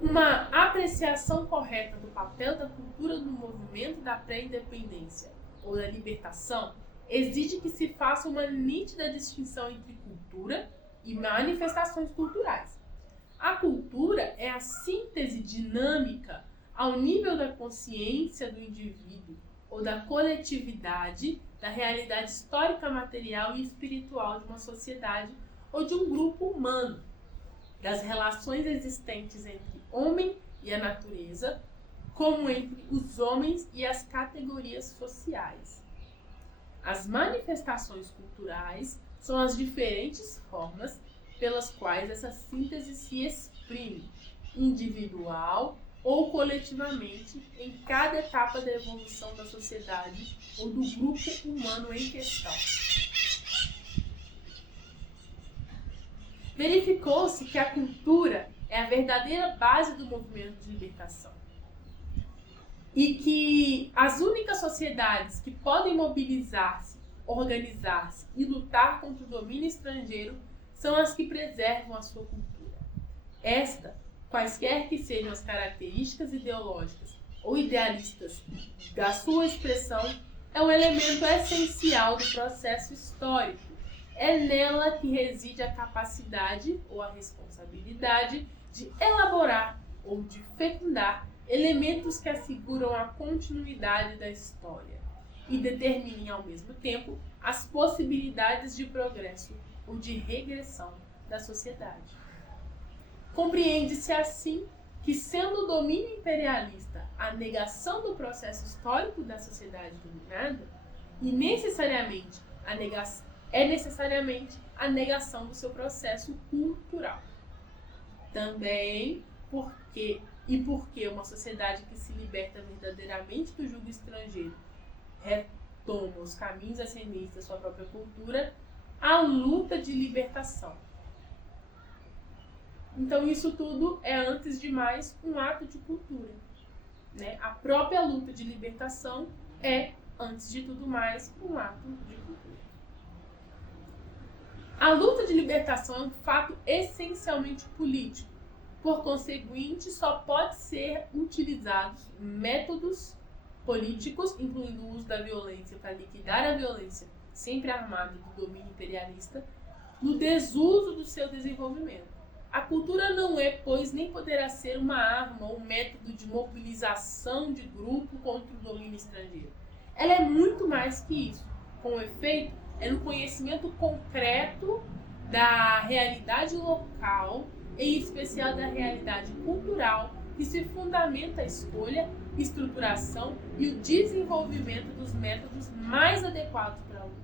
Uma apreciação correta do papel da cultura no movimento da pré-independência ou da libertação exige que se faça uma nítida distinção entre cultura e manifestações culturais. A cultura é a síntese dinâmica ao nível da consciência do indivíduo ou da coletividade da realidade histórica, material e espiritual de uma sociedade ou de um grupo humano, das relações existentes entre homem e a natureza, como entre os homens e as categorias sociais. As manifestações culturais são as diferentes formas pelas quais essa síntese se exprime, individual ou coletivamente, em cada etapa da evolução da sociedade ou do grupo humano em questão. Verificou-se que a cultura é a verdadeira base do movimento de libertação e que as únicas sociedades que podem mobilizar-se, organizar-se e lutar contra o domínio estrangeiro são as que preservam a sua cultura. Esta, quaisquer que sejam as características ideológicas ou idealistas da sua expressão, é um elemento essencial do processo histórico. É nela que reside a capacidade ou a responsabilidade de elaborar ou de fecundar elementos que asseguram a continuidade da história e determinem ao mesmo tempo as possibilidades de progresso ou de regressão da sociedade. Compreende-se assim que, sendo o domínio imperialista a negação do processo histórico da sociedade dominada, e necessariamente a negação do seu processo cultural. Também porque uma sociedade que se liberta verdadeiramente do jugo estrangeiro retoma os caminhos ascendentes da sua própria cultura, a luta de libertação. Então isso tudo é, antes de mais, um ato de cultura, né? A própria luta de libertação é, antes de tudo mais, um ato de cultura. A luta de libertação é um fato essencialmente político. Por conseguinte, só pode ser utilizados métodos políticos, incluindo o uso da violência para liquidar a violência sempre armada do domínio imperialista, no desuso do seu desenvolvimento. A cultura não é, pois, nem poderá ser uma arma ou um método de mobilização de grupo contra o domínio estrangeiro. Ela é muito mais que isso. Com efeito, é no conhecimento concreto da realidade local, em especial da realidade cultural, que se fundamenta a escolha, estruturação e o desenvolvimento dos métodos mais adequados para a luta.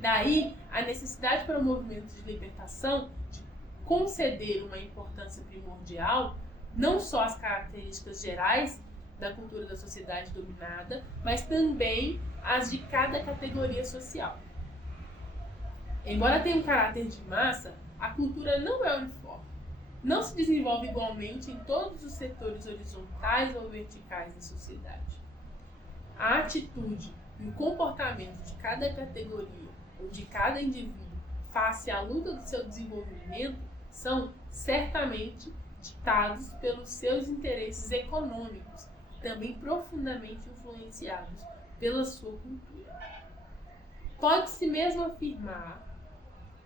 Daí, a necessidade para o movimento de libertação de conceder uma importância primordial, não só às características gerais da cultura da sociedade dominada, mas também as de cada categoria social. Embora tenha um caráter de massa, a cultura não é uniforme. Não se desenvolve igualmente em todos os setores horizontais ou verticais da sociedade. A atitude e o comportamento de cada categoria ou de cada indivíduo face à luta do seu desenvolvimento são certamente ditados pelos seus interesses econômicos, também profundamente influenciados pela sua cultura. Pode-se mesmo afirmar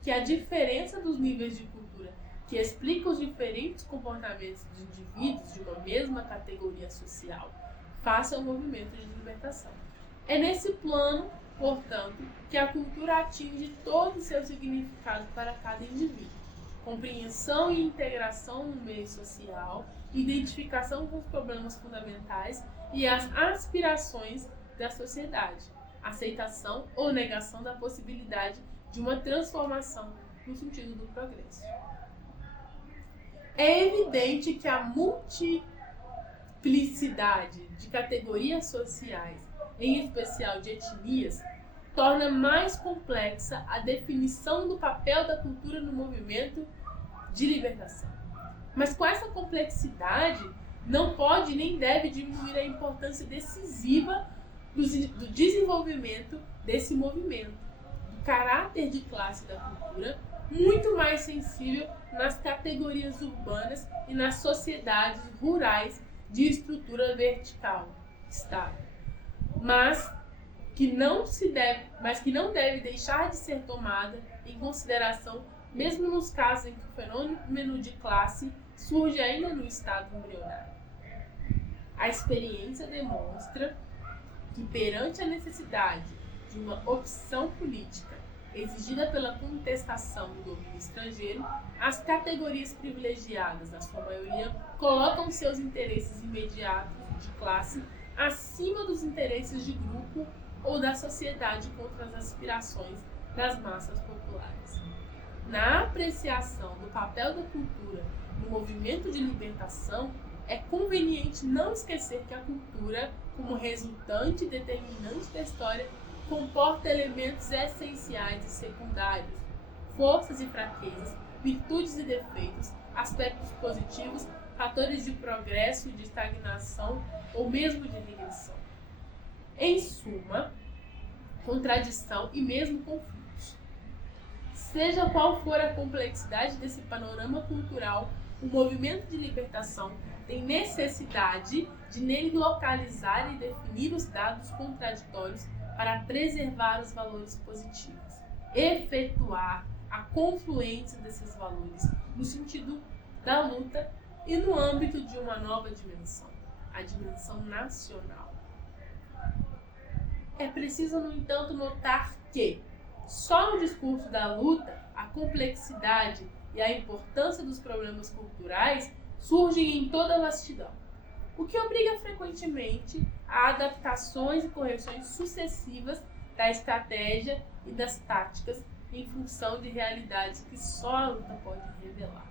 que a diferença dos níveis de cultura que explica os diferentes comportamentos dos indivíduos de uma mesma categoria social face ao movimento de libertação. É nesse plano, portanto, que a cultura atinge todo o seu significado para cada indivíduo. Compreensão e integração no meio social, identificação com os problemas fundamentais e as aspirações da sociedade, aceitação ou negação da possibilidade de uma transformação no sentido do progresso. É evidente que a multiplicidade de categorias sociais, em especial de etnias, torna mais complexa a definição do papel da cultura no movimento de libertação. Mas com essa complexidade, não pode nem deve diminuir a importância decisiva do desenvolvimento desse movimento, do caráter de classe da cultura, muito mais sensível nas categorias urbanas e nas sociedades rurais de estrutura vertical, estável, mas que não deve deixar de ser tomada em consideração mesmo nos casos em que o fenômeno de classe surge ainda no estado embrionário. A experiência demonstra que, perante a necessidade de uma opção política exigida pela contestação do domínio estrangeiro, as categorias privilegiadas, na sua maioria, colocam seus interesses imediatos de classe acima dos interesses de grupo ou da sociedade contra as aspirações das massas populares. Na apreciação do papel da cultura no movimento de libertação, é conveniente não esquecer que a cultura, como resultante e determinante da história, comporta elementos essenciais e secundários, forças e fraquezas, virtudes e defeitos, aspectos positivos, fatores de progresso e de estagnação ou mesmo de regressão. Em suma, contradição e mesmo conflitos. Seja qual for a complexidade desse panorama cultural, o movimento de libertação tem necessidade de nele localizar e definir os dados contraditórios para preservar os valores positivos. efetuar a confluência desses valores no sentido da luta e no âmbito de uma nova dimensão, a dimensão nacional. É preciso, no entanto, notar que só no discurso da luta a complexidade e a importância dos problemas culturais surgem em toda a vastidão, o que obriga frequentemente a adaptações e correções sucessivas da estratégia e das táticas em função de realidades que só a luta pode revelar.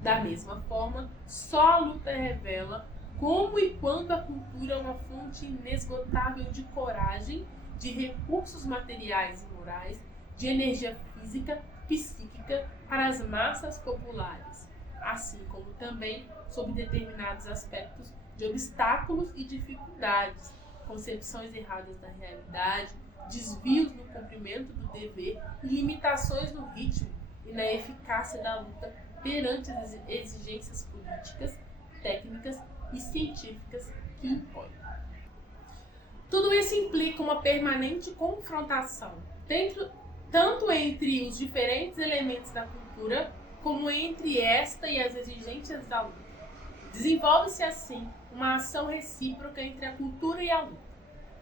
Da mesma forma, só a luta revela como e quando a cultura é uma fonte inesgotável de coragem, de recursos materiais e morais, de energia física, psíquica para as massas populares, assim como também sob determinados aspectos de obstáculos e dificuldades, concepções erradas da realidade, desvios no cumprimento do dever e limitações no ritmo e na eficácia da luta perante as exigências políticas, técnicas e científicas que impõem. Tudo isso implica uma permanente confrontação, tanto entre os diferentes elementos da cultura, como entre esta e as exigências da luta. Desenvolve-se assim uma ação recíproca entre a cultura e a luta.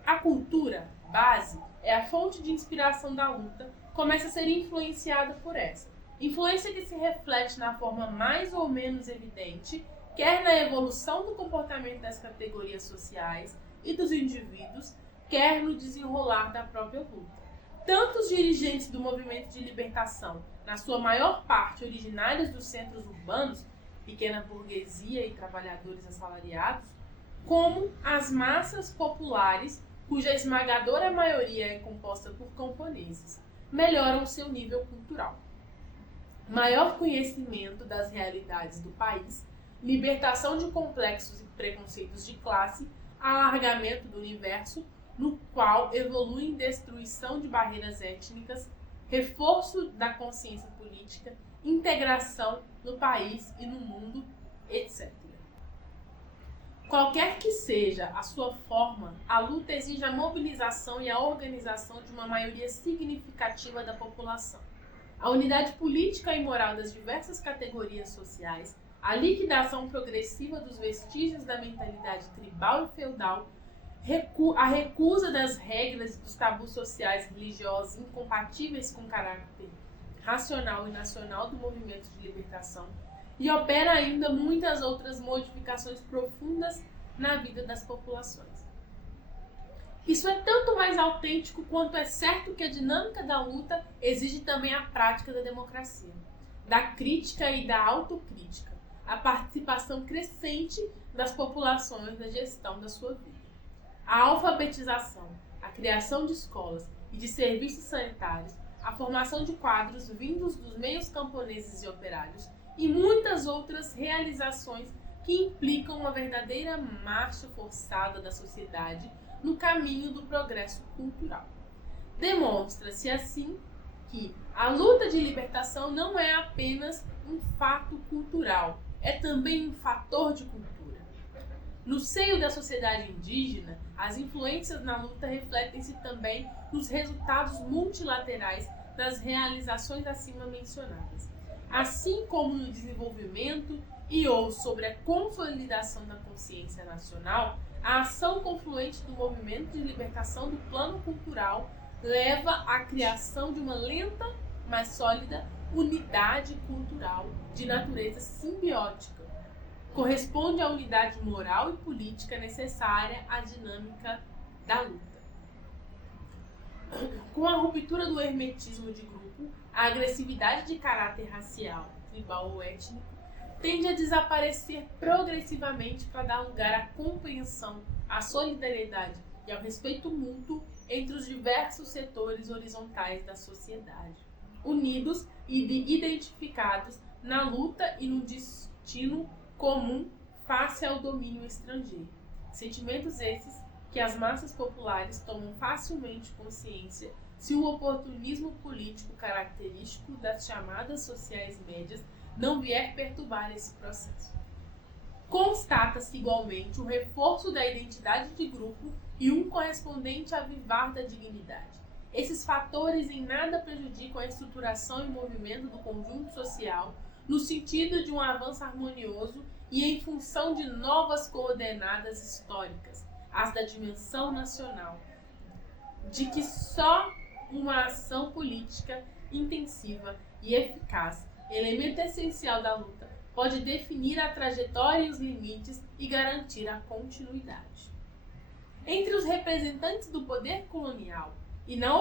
A cultura, base, é a fonte de inspiração da luta, começa a ser influenciada por essa. Influência que se reflete na forma mais ou menos evidente, quer na evolução do comportamento das categorias sociais e dos indivíduos, quer no desenrolar da própria luta. Tanto os dirigentes do movimento de libertação, na sua maior parte originários dos centros urbanos, pequena burguesia e trabalhadores assalariados, como as massas populares, cuja esmagadora maioria é composta por camponeses, melhoram seu nível cultural. Maior conhecimento das realidades do país, libertação de complexos e preconceitos de classe, alargamento do universo, no qual evoluem destruição de barreiras étnicas, reforço da consciência política, integração no país e no mundo, etc. Qualquer que seja a sua forma, a luta exige a mobilização e a organização de uma maioria significativa da população. A unidade política e moral das diversas categorias sociais, a liquidação progressiva dos vestígios da mentalidade tribal e feudal, a recusa das regras e dos tabus sociais e religiosos incompatíveis com o caráter racional e nacional do movimento de libertação, e opera ainda muitas outras modificações profundas na vida das populações. Isso é tanto mais autêntico quanto é certo que a dinâmica da luta exige também a prática da democracia, da crítica e da autocrítica, a participação crescente das populações na gestão da sua vida. A alfabetização, a criação de escolas e de serviços sanitários, a formação de quadros vindos dos meios camponeses e operários e muitas outras realizações que implicam uma verdadeira marcha forçada da sociedade no caminho do progresso cultural. Demonstra-se assim que a luta de libertação não é apenas um fato cultural, é também um fator de cultura. No seio da sociedade indígena, as influências na luta refletem-se também nos resultados multilaterais das realizações acima mencionadas, assim como no desenvolvimento e ou sobre a consolidação da consciência nacional. A ação confluente do movimento de libertação do plano cultural leva à criação de uma lenta, mas sólida unidade cultural de natureza simbiótica. Corresponde à unidade moral e política necessária à dinâmica da luta. Com a ruptura do hermetismo de grupo, a agressividade de caráter racial, tribal ou étnico tende a desaparecer progressivamente para dar lugar à compreensão, à solidariedade e ao respeito mútuo entre os diversos setores horizontais da sociedade, unidos e identificados na luta e no destino comum face ao domínio estrangeiro. Sentimentos esses que as massas populares tomam facilmente consciência se o oportunismo político característico das chamadas sociais médias não vier perturbar esse processo. Constata-se igualmente o reforço da identidade de grupo e um correspondente avivar da dignidade. Esses fatores em nada prejudicam a estruturação e movimento do conjunto social no sentido de um avanço harmonioso e em função de novas coordenadas históricas, as da dimensão nacional, de que só uma ação política intensiva e eficaz, elemento essencial da luta, pode definir a trajetória e os limites e garantir a continuidade. Entre os representantes do poder colonial e na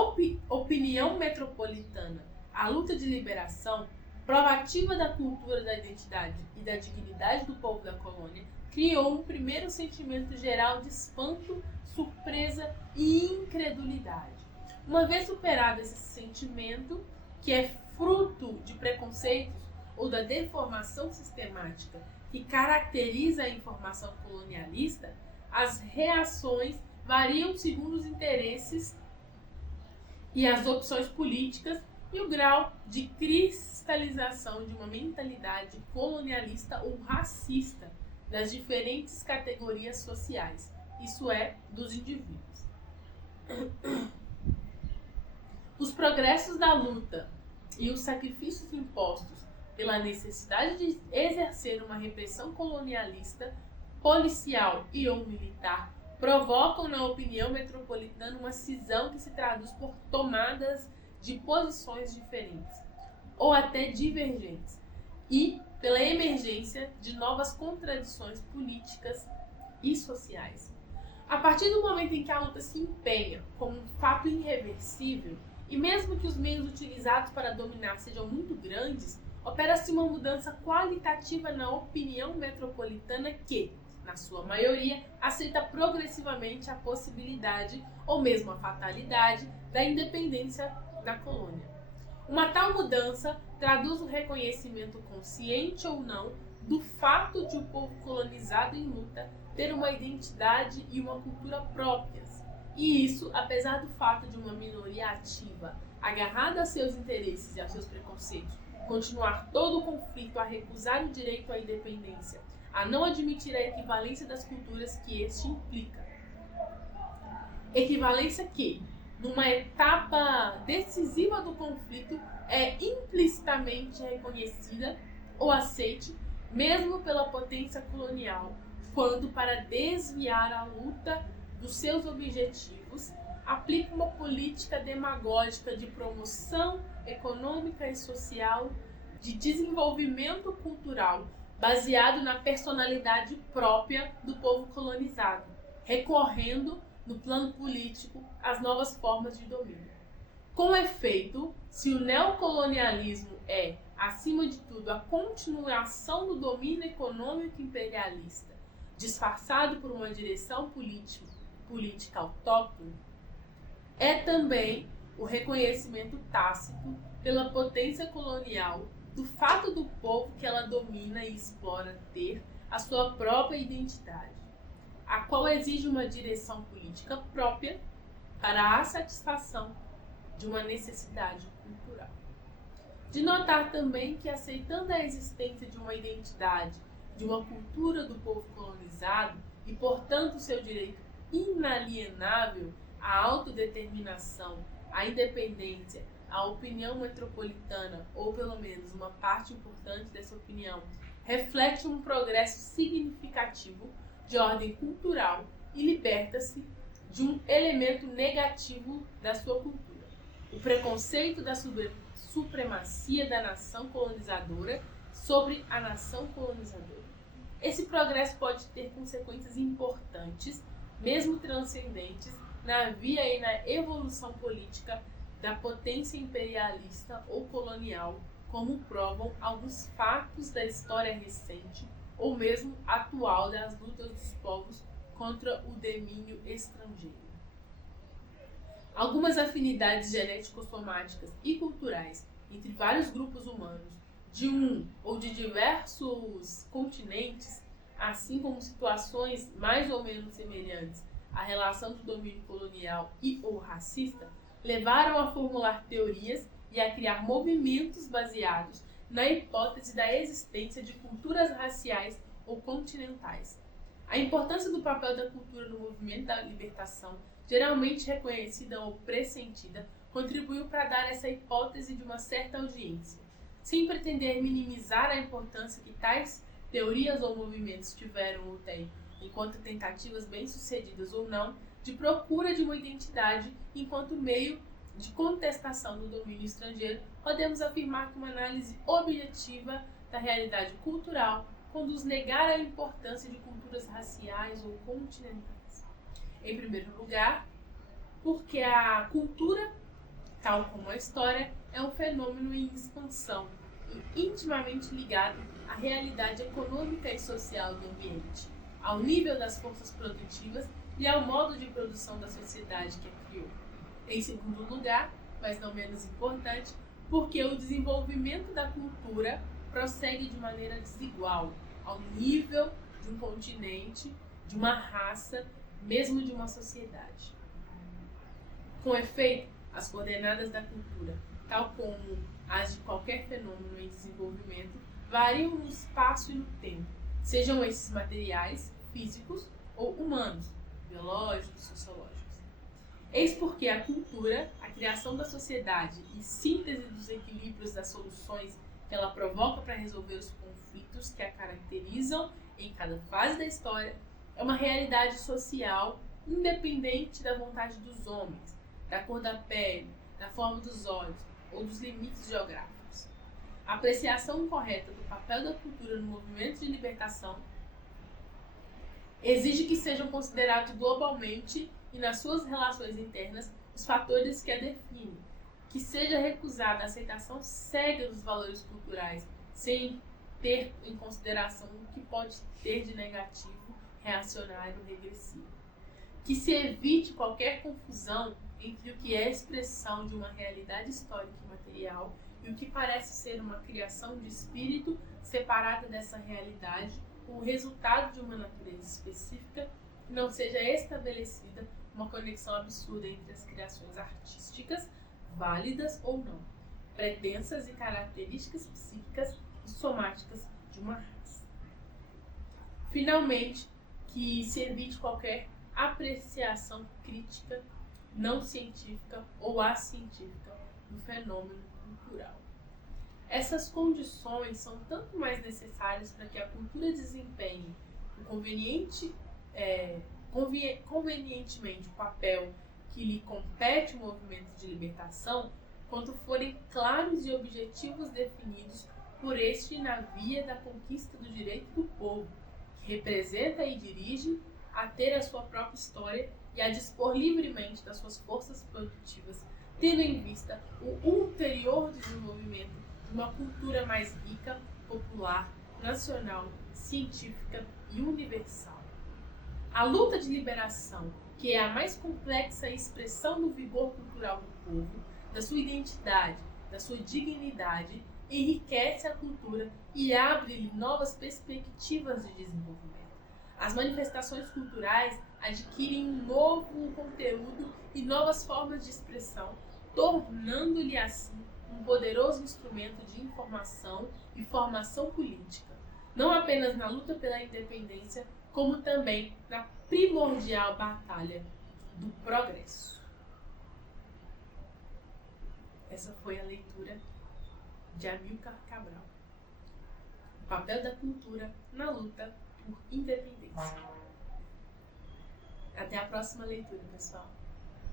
opinião metropolitana, a luta de liberação, provativa da cultura da identidade e da dignidade do povo da colônia, criou um primeiro sentimento geral de espanto, surpresa e incredulidade. Uma vez superado esse sentimento, que é fruto de preconceitos ou da deformação sistemática que caracteriza a informação colonialista, as reações variam segundo os interesses e as opções políticas e o grau de cristalização de uma mentalidade colonialista ou racista das diferentes categorias sociais, isso é, dos indivíduos. Os progressos da luta e os sacrifícios impostos pela necessidade de exercer uma repressão colonialista, policial e ou militar provocam na opinião metropolitana uma cisão que se traduz por tomadas de posições diferentes ou até divergentes e pela emergência de novas contradições políticas e sociais. A partir do momento em que a luta se empenha como um fato irreversível, e mesmo que os meios utilizados para dominar sejam muito grandes, opera-se uma mudança qualitativa na opinião metropolitana que, na sua maioria, aceita progressivamente a possibilidade, ou mesmo a fatalidade, da independência da colônia. Uma tal mudança traduz o reconhecimento consciente ou não do fato de o povo colonizado em luta ter uma identidade e uma cultura próprias. E isso, apesar do fato de uma minoria ativa, agarrada a seus interesses e a seus preconceitos, continuar todo o conflito a recusar o direito à independência, a não admitir a equivalência das culturas que este implica. Equivalência que, numa etapa decisiva do conflito, é implicitamente reconhecida ou aceite, mesmo pela potência colonial, quando, para desviar a luta dos seus objetivos, aplica uma política demagógica de promoção econômica e social, de desenvolvimento cultural, baseado na personalidade própria do povo colonizado, recorrendo, no plano político, às novas formas de domínio. Com efeito, se o neocolonialismo é, acima de tudo, a continuação do domínio econômico imperialista, disfarçado por uma direção política autóctone, é também o reconhecimento tácito pela potência colonial do fato do povo que ela domina e explora ter a sua própria identidade, a qual exige uma direção política própria para a satisfação de uma necessidade cultural. De notar também que, aceitando a existência de uma identidade, de uma cultura do povo colonizado e, portanto, seu direito inalienável à autodeterminação, à independência, a opinião metropolitana, ou pelo menos uma parte importante dessa opinião, reflete um progresso significativo de ordem cultural e liberta-se de um elemento negativo da sua cultura, o preconceito da supremacia da nação colonizadora sobre a nação colonizadora. Esse progresso pode ter consequências importantes, mesmo transcendentes, na via e na evolução política da potência imperialista ou colonial, como provam alguns fatos da história recente ou mesmo atual das lutas dos povos contra o domínio estrangeiro. Algumas afinidades genético-somáticas e culturais entre vários grupos humanos de um ou de diversos continentes, assim como situações mais ou menos semelhantes à relação do domínio colonial e ou racista, levaram a formular teorias e a criar movimentos baseados na hipótese da existência de culturas raciais ou continentais. A importância do papel da cultura no movimento da libertação, geralmente reconhecida ou pressentida, contribuiu para dar essa hipótese de uma certa audiência, sem pretender minimizar a importância que tais teorias ou movimentos tiveram ou têm, enquanto tentativas bem-sucedidas ou não, de procura de uma identidade enquanto meio de contestação do domínio estrangeiro. Podemos afirmar que uma análise objetiva da realidade cultural conduz negar a importância de culturas raciais ou continentais. Em primeiro lugar, porque a cultura, tal como a história, é um fenômeno em expansão e intimamente ligado à realidade econômica e social do ambiente, ao nível das forças produtivas e ao modo de produção da sociedade que a criou. Em segundo lugar, mas não menos importante, porque o desenvolvimento da cultura prossegue de maneira desigual, ao nível de um continente, de uma raça, mesmo de uma sociedade. Com efeito, as coordenadas da cultura, tal como as de qualquer fenômeno em desenvolvimento, variam no espaço e no tempo, sejam esses materiais, físicos ou humanos, biológicos, sociológicos. Eis porque a cultura, a criação da sociedade e síntese dos equilíbrios das soluções que ela provoca para resolver os conflitos que a caracterizam em cada fase da história, é uma realidade social independente da vontade dos homens, da cor da pele, da forma dos olhos ou dos limites geográficos. A apreciação correta do papel da cultura no movimento de libertação exige que sejam considerados globalmente e nas suas relações internas os fatores que a definem, que seja recusada a aceitação cega dos valores culturais, sem ter em consideração o que pode ter de negativo, reacionário, regressivo. Que se evite qualquer confusão entre o que é expressão de uma realidade histórica e material e o que parece ser uma criação de espírito separada dessa realidade, o resultado de uma natureza específica, e não seja estabelecida uma conexão absurda entre as criações artísticas, válidas ou não, pretensas e características psíquicas e somáticas de uma raça. Finalmente, que se evite qualquer apreciação crítica, não científica ou acientífica do fenômeno cultural. Essas condições são tanto mais necessárias para que a cultura desempenhe o convenientemente o papel que lhe compete o movimento de libertação, quanto forem claros e objetivos definidos por este na via da conquista do direito do povo, que representa e dirige a ter a sua própria história e a dispor livremente das suas forças produtivas, tendo em vista o ulterior desenvolvimento de uma cultura mais rica, popular, nacional, científica e universal. A luta de liberação, que é a mais complexa expressão do vigor cultural do povo, da sua identidade, da sua dignidade, enriquece a cultura e abre-lhe novas perspectivas de desenvolvimento. As manifestações culturais adquirem um novo conteúdo e novas formas de expressão, tornando-lhe assim um poderoso instrumento de informação e formação política, não apenas na luta pela independência, como também na primordial batalha do progresso. Essa foi a leitura de Amílcar Cabral. O papel da cultura na luta por independência. Até a próxima leitura, pessoal.